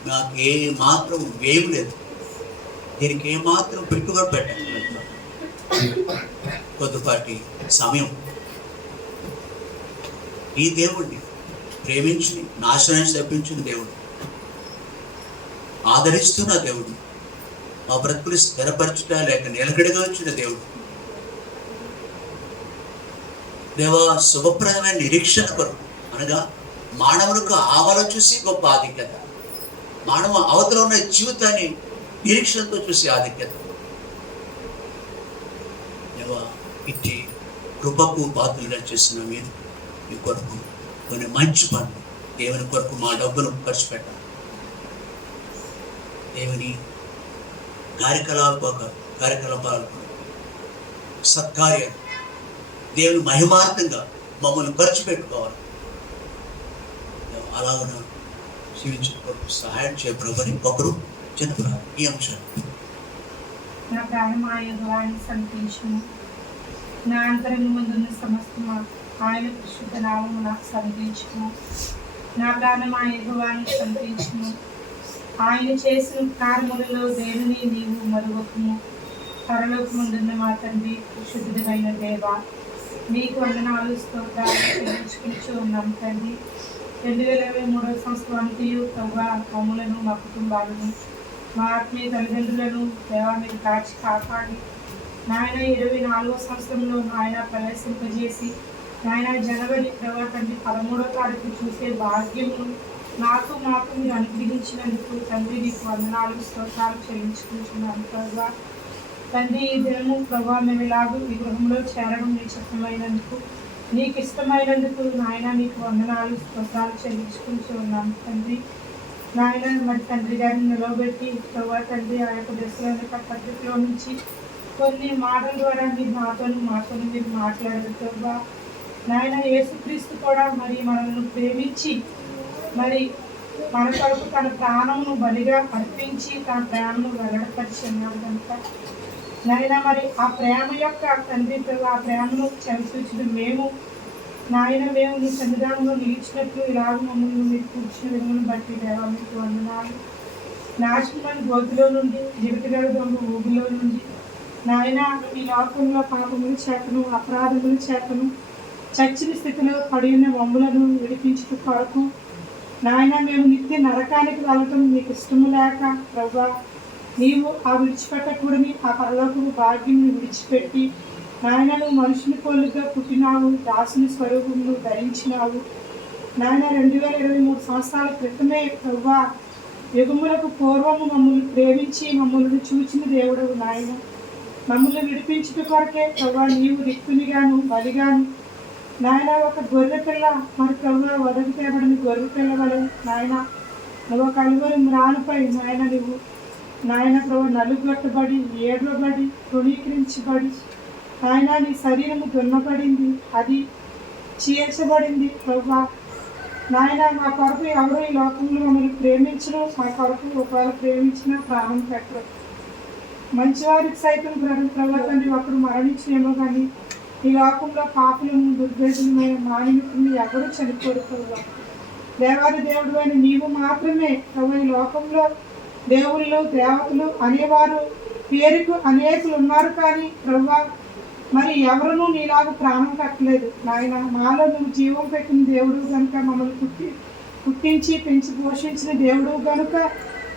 నాకు ఏ మాత్రం వేయం లేదు, దీనికి ఏమాత్రం పెట్టుబడి పెట్టలేదు. కొద్దిపాటి సమయం ఈ దేవుడిని ప్రేమించి నాశనాన్ని తప్పించిన దేవుడు, ఆదరిస్తున్న దేవుడు, మా బ్రతుకులు స్థిరపరచుట లేక నిలకడగా వచ్చిన దేవుడు. దేవా, శుభప్రదమైన నిరీక్షణ కొరకు, అనగా మానవులకు ఆవల చూసి గొప్ప ఆధిక్యత, మానవ అవతల ఉన్న జీవితాన్ని నిరీక్షణతో చూసి ఆధిక్యత. దేవా, ఇట్టి కృపకు పాత్రలుగా చేసిన మీరు మీ కొరకు కొన్ని మంచి పనులు, దేవుని కొరకు మా డబ్బును ఖర్చు పెట్టాలి, దేవుని కార్యకలాపాలకు సత్కార్యం, దేవుని మహిమార్థంగా మమ్మల్ని ఖర్చు పెట్టుకోవాలి. అలాగ జీవించిన కొరకు సహాయం చేయ ప్రభుని ఒకరు చిన్న ఈ అంశాలు. నా ప్రాణమాయని సంతించుము, నా అంతరంగ ముందున్న సమస్తము ఆయన పరిశుద్ధ నామము నాకు సంతించుము. నా ప్రాణమాయని సంతించుము, ఆయన చేసిన కార్యములలో దేనిని నీవు మరువకుము. పరలోకమందున్న మా తండ్రి, పరిశుద్ధుడైన దేవా, మీకు వందనాలు స్తోత్రాలు చెల్లించుకుంటూ ఉన్నాం తండ్రి. 2023 సంవత్సరానికి తవ్వా మమ్ములను, మా కుటుంబాలను, మా ఆత్మీయ తల్లిదండ్రులను దేవా మీరు కాచి కాపాడి నాయన 24వ సంవత్సరంలో నాయన ప్రవేశింపజేసి నాయన జనవరి తండ్రి 13వ తారీఖు చూసే భాగ్యము మాకు మీరు అనుగ్రహించినందుకు తండ్రి నీకు వందనాలు స్తోత్రాలు చెల్లించుకుంటున్నాను ప్రభా. తండ్రి ఈ దినము ప్రభా మేము ఇలాగూ ఈ గృహంలో చేరడం నీకు ఇష్టమైనందుకు, నీకు ఇష్టమైనందుకు నాయన నీకు వందనాలు స్తోత్రాలు చెల్లించుకుంటూ ఉన్నాను తండ్రి. నాయన మరి తండ్రి గారిని నిలవబెట్టి ప్రభా తండ్రి ఆ యొక్క దశలోని పద్ధతిలో నుంచి కొన్ని మాటల ద్వారా మీరు మాతో మీరు మాట్లాడారు ప్రభా. నాయన యేసుక్రీస్తు కూడా మరి మనల్ని ప్రేమించి మరి మన కొరకు తన ప్రాణమును బలిగా అర్పించి తన ప్రేమను వెల్లడపరిచి ఉన్నాడు కనుక నాయన మరి ఆ ప్రేమ యొక్క తండ్రి ఆ ప్రేమను చవిచూచడం మేము నాయన మేము నీ సన్నిధానంలో నిలిచినట్లు ఇలాగ మమ్మల్ని మీరు కూర్చున్న విధమును బట్టి దేవా మీకు వందనాలు. నాశనమైన గోతులో నుండి, జీవితగల దొంగ ఊబిలో నుండి నాయన ఈ లోకంలో పాపముల చేతను అపరాధముల చేతను చచ్చిన స్థితిలో పడి ఉన్న మమ్ములను విడిపించడం కొరకు నాయన మేము నిత్య నరకానికి వెళ్ళటం మీకు ఇష్టము లేక ప్రభా నీవు ఆ విడిచిపెట్టకూడని ఆ పరలోకపు భాగ్యం విడిచిపెట్టి నాయన నువ్వు మనుషుని పోలిగా పుట్టినావు, దాసుని స్వరూపమును ధరించినావు. నాయన 2023 సంవత్సరాల క్రితమే ప్రభా యుగములకు పూర్వము మమ్మల్ని ప్రేమించి మమ్మల్ని చూచిన దేవుడవు నాయన. మమ్మల్ని విడిపించుట కొరకే ప్రభా నీవు రిక్తునిగాను బలిగాను నాయన ఒక గొర్రె పిల్ల మరి ప్రభు వదకి తేబడిన గొర్రె పిల్ల వలె నాయన నువ్వు ఒక అలుగురి మ్రానుపై నాయన నువ్వు నాయన ప్రభు నలుగొట్టబడి ఏడవబడి తృణీకరించబడి నాయన నీ శరీరము దున్నబడింది. అది చీల్చబడింది ప్రభా. నాయన మా కొరకు ఎవరు ఈ లోకంలో మమ్మల్ని ప్రేమించరు, మా కొరకు ఒకవేళ ప్రేమించినా ప్రాణం పెట్టరు. మంచివారికి సైతం ప్రభా తండ్రి ఒకరు మరణించినేమో కానీ ఈ లోకంలో పాపులను దుర్భేదమైన మానవుని ఎవరు చనిపోరు ప్రభా. దేవాది దేవుడు అని నీవు మాత్రమే ప్రభు. ఈ లోకంలో దేవుళ్ళు దేవతలు అనేవారు పేరుకు అనేకులు ఉన్నారు కానీ ప్రభా మరి ఎవరునూ నీలాగా ప్రాణం కట్టలేదు నాయన. మాలో నువ్వు జీవం పెట్టిన దేవుడు కనుక, మమ్మల్ని పుట్టించి పెంచి పోషించిన దేవుడు కనుక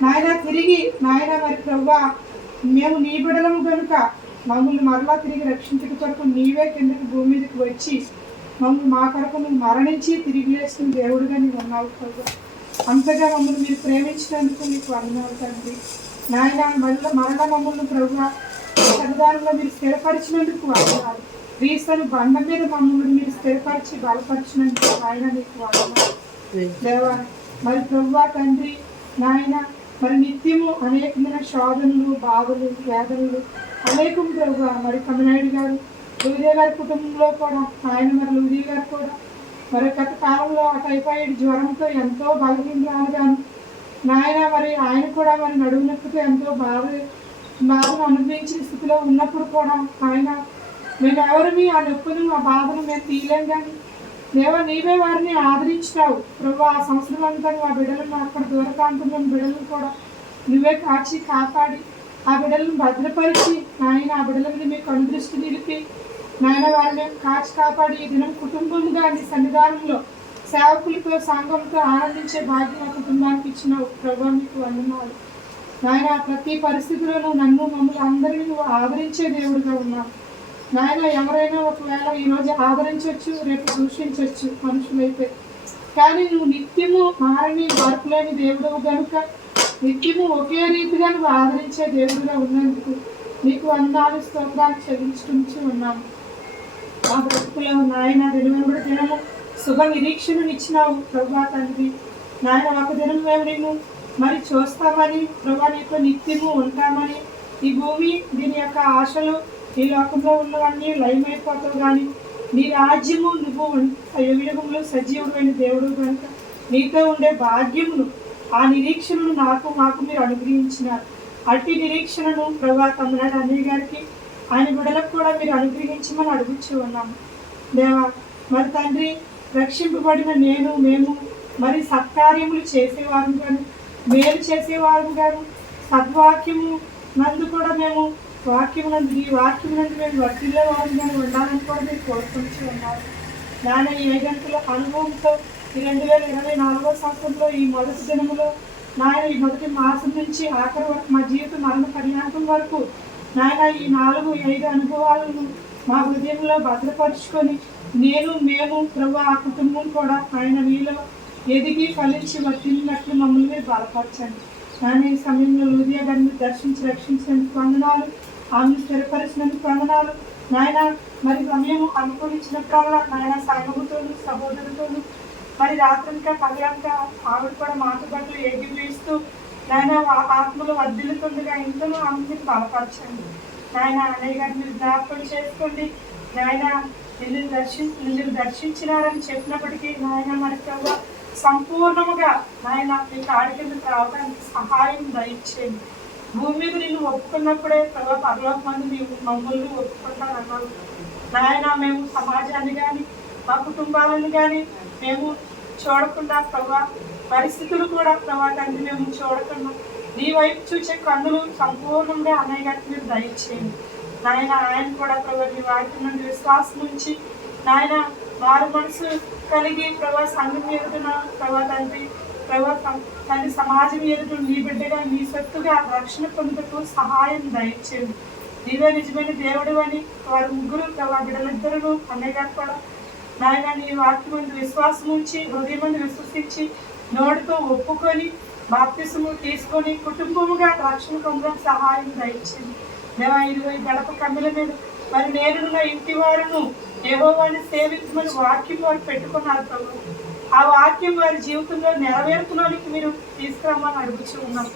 నాయన తిరిగి నాయన మరి ప్రభా మేము నీ బిడ్డలము కనుక మమ్మల్ని మరలా తిరిగి రక్షించడం కొరకు నీవే కిందకి భూమి మీదకి వచ్చి మమ్మల్ని మా కొరకు నువ్వు మరణించి తిరిగి లేచిన దేవుడుగా నీవు ఉన్నావు ప్రభు. అంతగా మమ్మల్ని మీరు ప్రేమించినందుకు నీకు వందనాలు తండ్రి. నాయన మరణ మమ్మల్ని ప్రభు సన్నిధానంలో మీరు స్థిరపరిచినందుకు వందనాలు. క్రీస్తుని బండ మీద మమ్మల్ని మీరు స్థిరపరిచి బలపరిచినందుకు ఆయన నీకు వందనాలు దేవా. మరి ప్రభు తండ్రి నాయన మరి నిత్యము అనేకమైన శోధనలు, బాధలు, వేదనలు అనేకం ప్రభు. మరి కమనాయుడు గారు లూదియా గారి కుటుంబంలో కూడా ఆయన మరి లూదియా గారు కూడా మరి గత కాలంలో ఆ టైఫాయిడ్ జ్వరంతో ఎంతో బలహీనరాలుగాను నాయన మరి ఆయన కూడా మరి నడుము నొప్పితో ఎంతో బాధను అనుభవించిన స్థితిలో ఉన్నప్పుడు కూడా ఆయన మేము ఎవరిని ఆ నొప్పిని ఆ బాధను మేము తీయలేం కానీ దేవా నీవే వారిని ఆదరించినావు ప్రభు. ఆ సంవత్సరం అంతా ఆ బిడ్డలను అక్కడ దూర ప్రాంతంలో బిడ్డలను కూడా నువ్వే కాచి కాపాడి ఆ బిడ్డలను భద్రపరిచి నాయన ఆ బిడ్డల మీద మీకు అనుదృష్టి నిలిపి నాయన వారిని కాచి కాపాడి ఈ దినం కుటుంబంగా నీ సన్నిధానంలో సేవకులతో సంఘంతో ఆనందించే భాగ్యం ఆ కుటుంబానికి ఇచ్చినావు ప్రభు. మీకు వందనాలు నాయన. ప్రతి పరిస్థితిలోనూ నన్ను మమ్మల్ని అందరినీ నువ్వు ఆదరించే దేవుడిగా ఉన్నావు నాయన. ఎవరైనా ఒకవేళ ఈరోజు ఆదరించవచ్చు, రేపు దూషించవచ్చు మనుషులైతే, కానీ నువ్వు నిత్యము మారని మార్పులేని దేవుడు కనుక నిత్యము ఒకే రీతిగా నువ్వు ఆదరించే దేవుడిగా ఉన్నందుకు నీకు వందనాలు స్తోత్రాలు చెల్లించుకుంటూ ఉన్నాము. ఆ బ్రతుకులో నాయన వెలువెంబడి దినము శుభ నిరీక్షణను ఇచ్చినావు ప్రభా తండ్రి నాయన. ఒక దినం మేము నిన్ను మరి చూస్తామని ప్రభా, నీతో నిత్యము ఉంటామని, ఈ భూమి దీని యొక్క ఆశలు ఈ లోకంలో ఉన్నవన్నీ లయమైపోతావు కానీ నీ రాజ్యము నువ్వు యుగయుగంలో సజీవుడైన దేవుడు కనుక నీతో ఉండే భాగ్యమును ఆ నిరీక్షణను మాకు మీరు అనుగ్రహించినారు. అట్టి నిరీక్షణను ప్రభా తమ్ముడు అన్నయ్య గారికి ఆయన బిడ్డలకు కూడా మీరు అనుగ్రహించమని అడుగుచూ ఉన్నాము దేవా. మరి తండ్రి రక్షింపబడిన మేము మరి సత్కార్యములు చేసేవారు గాను, మేలు చేసేవారు గాను, సద్వాక్యము నందు కూడా మేము వాక్యమునందు ఈ వాక్యమునందు మేము వర్తిల్లే వారు కానీ ఉండాలని కూడా మీరు కోరుకుంటూ ఉన్నారు నాన్న. ఈ 5 గంటల అనుభవంతో ఈ 2024 సంవత్సరంలో ఈ మొదటి దినములో నాయన ఈ మొదటి మాసం నుంచి ఆఖరి వరకు మా జీవిత మరణ పర్యాంతం వరకు నాయన ఈ 4-5 అనుభవాలను మా హృదయంలో భద్రపరుచుకొని మేము ప్రభు ఆ కుటుంబం కూడా ఆయన నీలో ఎదిగి ఫలించి వర్తిల్లినట్లు మమ్మల్ని బలపరచండి నాయన. ఈ సమయంలో లూదియా గారిని దర్శించి రక్షించినందుకు వందనాలు, ఆమెను స్థిరపరిచినందుకు వందనాలు నాయన. మరి సమయం అనుకూలించినప్పుడల్లా నాయన సంఘముతోనూ సహోదరులతోనూ మరి రాత్రంతా పగలంతా ఆవిడ కూడా మాటబట్లు ఏగిపిస్తూ నాయన ఆత్మలు వర్ధిల్లుతుండగా ఇంతలో ఆమెను బలపరచండి నాయన. అన్నయ్య గారిని మీరు జ్ఞాపకం చేసుకోండి నాయన. నిన్ను దర్శించినారని చెప్పినప్పటికీ నాయన మరి ప్రభు సంపూర్ణముగా నాయన మీ కాడి కిందకు రావడానికి సహాయం దయచేయండి. భూమి మీద నిన్ను ఒప్పుకున్నప్పుడే ప్రభు పరలోక మంది నీవు మమ్మల్ని ఒప్పుకుంటారన్నావు నాయన. మేము సమాజాన్ని కానీ మా కుటుంబాలను కానీ మేము చూడకుండా ప్రభా, పరిస్థితులు కూడా ప్రభా తండ్రి మేము చూడకుండా నీ వైపు చూసే కన్నులు సంపూర్ణంగా అన్నయ్య గారికి మీరు దయచేయండి నాయన. ఆయన కూడా ప్రభా నీ వాటి నుండి విశ్వాసం ఉంచి నాయన మారు మనసు కలిగి ప్రభా సంఘం ఎదుగున ప్రభా తండ్రి తండ్రి సమాజం ఎదుగు నీ బిడ్డగా నీ సొత్తుగా రక్షణ పొందుటకు సహాయం దయచేయండి. నీవే నిజమైన దేవుడు అని వారు ముగ్గురు ప్రభా బిడ్డలిద్దరు అన్నయ్య గారు కూడా నాయన నీ వాక్యం ముందు విశ్వాసం ఉంచి హృదయం ముందు విశ్వసించి నోటితో ఒప్పుకొని బాప్తిసము తీసుకొని కుటుంబముగా రక్షణ పొందడానికి సహాయం దయచేయండి దేవా. 20 గడప కమ్మిల మీద మరి నేను నా ఇంటి వారును యెహోవాని సేవించమని వాక్యం వారు పెట్టుకున్నారు ప్రభు. ఆ వాక్యం వారి జీవితంలో నెరవేర్చడానికి మీరు తీసుకురమ్మని అడుగుతూ ఉన్నాం.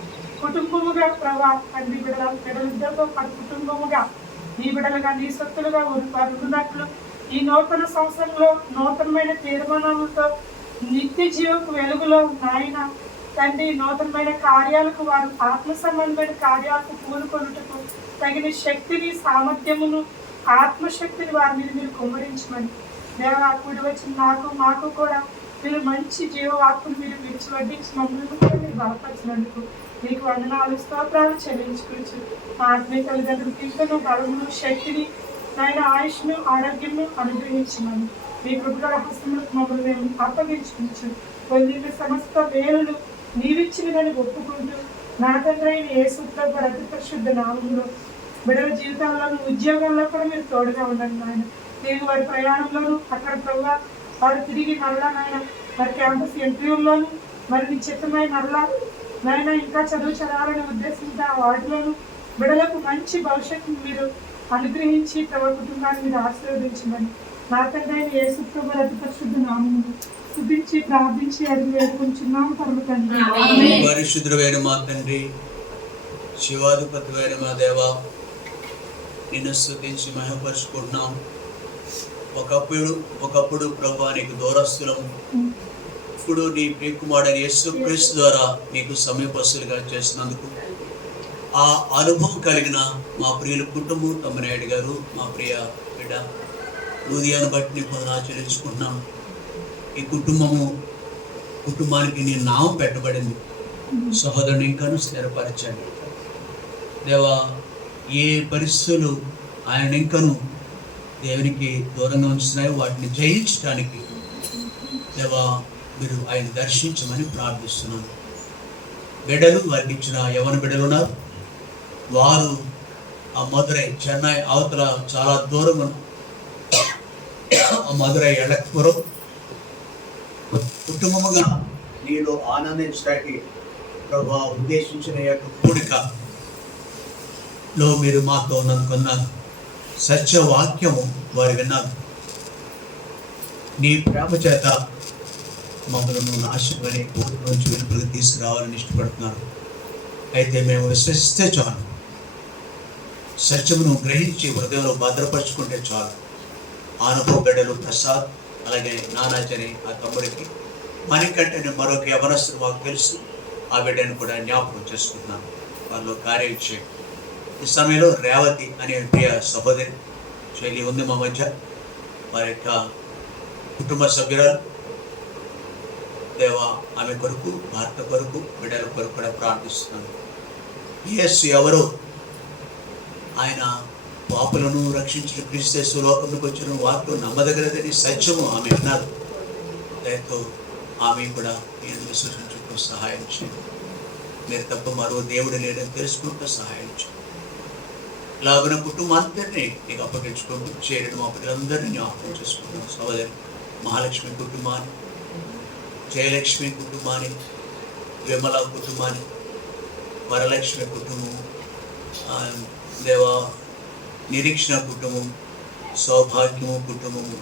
కుటుంబముగా ప్రభా తండ్రి బిడ్డలిద్దరితో పాటు కుటుంబముగా నీ బిడ్డలుగా నీ సొత్తులుగా వారు ఉన్నట్లు ఈ నూతన సంవత్సరంలో నూతనమైన తీర్మానాలతో నిత్య జీవకు వెలుగులో నాయన తండ్రి నూతనమైన కార్యాలకు వారు ఆత్మ సంబంధమైన కార్యాలకు పూనుకొనుటకు తగిన శక్తిని సామర్థ్యమును ఆత్మశక్తిని వారి మీద మీరు కుమ్మరించమని దేవా కూడి వచ్చిన మాకు కూడా మీరు మంచి జీవవాక్కును మీరు విడిచి వడ్డించి మమ్మల్ని కూడా మీరు బలపరిచినందుకు మీకు వందనాలు స్తోత్రాలు చెల్లించుకోవచ్చు. మా ఆత్మీయ తల్లిదండ్రులకు ఇంకనూ బలమును శక్తిని నాయన ఆయుష్ను ఆరోగ్యము అనుగ్రహించమని మీ కృపగల హస్తములకు మమ్మల్ని మేము అప్పగించుకోవచ్చు. పొందిన సమస్త వేలులు నీవిచ్చినదని ఒప్పుకుంటూ నా తండ్రి అయిన యేసు ప్రభు అతి పరిశుద్ధ నామములో బిడ్డల జీవితాల్లోనూ ఉద్యోగాల్లో కూడా మీరు తోడుగా ఉండండి నాయన. తిరిగి వారి ప్రయాణంలోనూ అక్కడ ప్రభు వారు తిరిగి మరలా నాయన వారి క్యాంపస్ ఇంటర్వ్యూల్లోనూ మరి మీ చిత్తమైన మరలా నాయన ఇంకా చదవాలనే ఉద్దేశంతో వాటిలోనూ బిడ్డలకు మంచి భవిష్యత్తును మీరు అనుగ్రహించి ప్రభు కుటుంబాన్ని మీరు ఆశీర్వదించమని నా తండ్రి అయిన యేసు ప్రభు అతి పరిశుద్ధ నామములో స్తుతించి ప్రార్థించి అడిగి వేడుకుంటున్నాము పరమ తండ్రి. పరిశుద్ధుడైన మా తండ్రి, శివాధిపతివైన మా దేవా, నిన్ను స్తుతించి మహిమపరుచుకుంటున్నాం. ఒకప్పుడు ప్రభా నీకు దూరస్తులము, ఇప్పుడు నీ ప్రియకుమారుడైన యేసుక్రీస్తు ద్వారా నీకు సమీపస్తులుగా చేసినందుకు ఆ అనుభవం కలిగిన మా ప్రియుల కుటుంబం తమ్మనాయుడు గారు, మా ప్రియ బిడ్డ లూదియాను బట్టి నీ పొందన ఆచరించుకుంటున్నాం. ఈ కుటుంబానికి నీ నామం పెట్టబడింది. సహోదరుని ఇంకాను స్థిరపరచండి దేవా. ఏ పరిస్థితులు ఆయన ఇంకను దేవునికి దూరంగా ఉంచుతున్నాయో వాటిని జయించడానికి దేవా మీరు ఆయన దర్శించమని ప్రార్థిస్తున్నాను. బిడ్డలు వారికి ఇచ్చిన యవన బిడ్డలు ఉన్నారు. వారు ఆ మధురై చెన్నై అవతల చాలా దూరం ఆ మధురై ఎడక్పురం కుటుంబముగా నీలో ఆనందించడానికి ప్రభా ఉద్దేశించిన యొక్క కూడికలో మీరు మాతో ఉన్నందుకున్నారు. సత్యవాక్యము వారు విన్నారు. నీ ప్రేమ చేత మమ్మల్ని నాశనమని పూర్తి నుంచి వెలుపలికి తీసుకురావాలని ఇష్టపడుతున్నారు. అయితే మేము విశ్వసిస్తే చాలు, సత్యమును గ్రహించి హృదయంలో భద్రపరుచుకుంటే చాలు. అనుభవ బిడ్డలు ప్రసాద్, అలాగే నానాచరి ఆ తమ్ముడికి, మనకంటే మరొక యవనస్తుడు మాకు తెలుసు, ఆ బిడ్డను కూడా జ్ఞాపకం చేసుకుంటున్నాను. వారిలో కార్యం చేయండి. ఈ సమయంలో రేవతి అనే ప్రియ సహోదరి శైలి ఉంది మా మధ్య. వారి యొక్క కుటుంబ సభ్యురాలు దేవా, ఆమె కొరకు, భర్త కొరకు, బిడ్డల కొరకు కూడా ప్రార్థిస్తున్నాను. యేసు ఎవరు? ఆయన పాపులను రక్షించిన క్రీస్తు లోకంలోకి వచ్చిన వార్త నమ్మదగినదని సత్యము ఆమె అన్నారు. దయతో ఆమె కూడా నేను విశ్వసించుకుంటూ సహాయం చేయండి. మీరు తప్ప మరో దేవుడు లేదని తెలుసుకుంటూ సహాయం చేయండి. లాగున కుటుంబాంతరినీ నీకు అప్పగించుకుంటూ చేరడం మా పిల్లలందరినీ జ్ఞాపకం చేసుకుంటున్నాం. సహోదరి మహాలక్ష్మి కుటుంబాన్ని, జయలక్ష్మి కుటుంబాన్ని, విమల కుటుంబాన్ని, వరలక్ష్మి కుటుంబం, దేవా నిరీక్షణ కుటుంబం, సౌభాగ్యము కుటుంబము,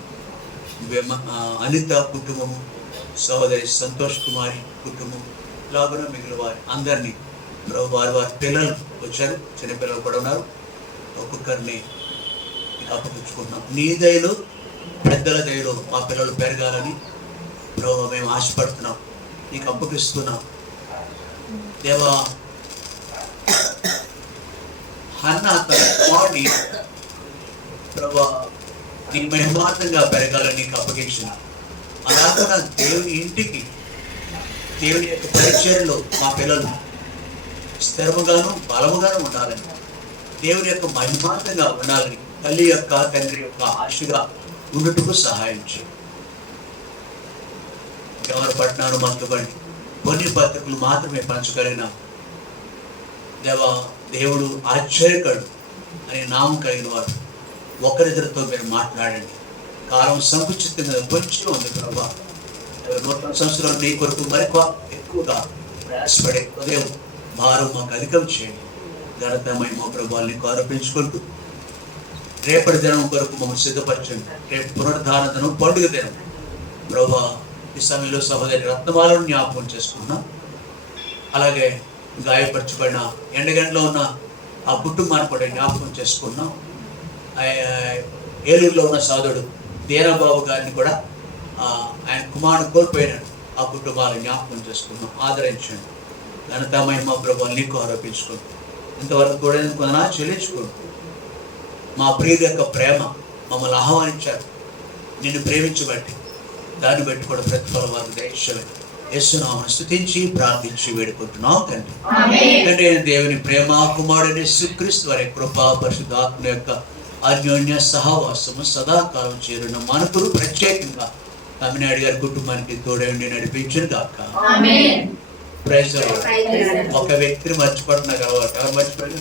అనిత కుటుంబము, సహోదరి సంతోష్ కుమారి కుటుంబం, లాగున మిగిలిన వారి అందరినీ వారి పిల్లలు వచ్చారు, చిన్నపిల్లలు కూడా ఉన్నారు. ఒక్కొక్కరిని అప్పగించుకుంటున్నాం. నీ దయలు, పెద్దల దయలు మా పిల్లలు పెరగాలని ప్రభు మేము ఆశపడుతున్నాం, నీకు అప్పగిస్తున్నాం. దేవా, హన్న తన కుమారుని ప్రభా నీ మహిమార్థంగా పెరగాలని నీకు అప్పగించిన. అలాగా దేవుని ఇంటికి, దేవుని యొక్క పరిచయంలో మా పిల్లలు స్థిరముగాను బలముగాను ఉండాలని, దేవుని యొక్క మహిమార్థంగా ఉండాలని, తల్లి యొక్క తండ్రి యొక్క ఆశగా ఉండటకు సహాయం చేయండి. ఎవరు పట్టినారు మనతోబండి కొన్ని పత్రికలు మాత్రమే పంచగలిగిన దేవా, దేవుడు ఆశ్చర్యకరుడు అనే నామం కలిగిన వారు ఒకరిద్దరితో మీరు మాట్లాడండి. కాలం సంకుచితంగా కొంచెం ఉంది ప్రభా. నూతన సంవత్సరాలు నీ కొరకు మరికొ ఎక్కువగా ప్రయాసపడే ఉదయం భారం మాకు అధికం చేయండి. ఘనతమైన మా ప్రభావాన్ని ఆరోపించుకుంటూ రేపటి దినం కొరకు మమ్మల్ని సిద్ధపరచండి. రేపు పునరుద్ధాన దినం, పండుగ దినం ప్రభా. ఈ సమయంలో సహోదరి రత్నమాలను జ్ఞాపకం చేసుకున్నాం. అలాగే గాయపరచబడిన ఎండగంటలో ఉన్న ఆ కుటుంబాన్ని కూడా జ్ఞాపకం చేసుకున్నాం. ఏలూరులో ఉన్న సోదరుడు దీనబాబు గారిని కూడా ఆయన కుమారుడు కోల్పోయినాడు. ఆ కుటుంబాలను జ్ఞాపకం చేసుకున్నాం, ఆదరించండి. ఘనత మహిమ ప్రభువుని నీకు ఆరోపించుకోండి. ఇంతవరకు కూడా కొందనా చెల్లించుకోండి. మా ప్రియుల యొక్క ప్రేమ మమ్మల్ని ఆహ్వానించారు, నిన్ను ప్రేమించబట్టి దాన్ని బట్టి కూడా ప్రతిఫలం వారికి దయచేయండి. యేసునామమున స్తుతించి ప్రార్థించి వేడుకుంటున్నాం తండ్రి. తండ్రి అయిన దేవుని ప్రేమ, కుమారుడైన యేసుక్రీస్తు వారి కృప, పరిశుద్ధాత్మ యొక్క అన్యోన్య సహవాసము సదాకాలం చేరిన మనకులు ప్రత్యేకంగా తమిళనాడు గారి కుటుంబానికి తోడేండి నడిపించిన గాక. Praise the Lord. ఒక వ్యక్తిని మర్చిపోతున్నా కదా, ఎవరు మర్చిపోయారు?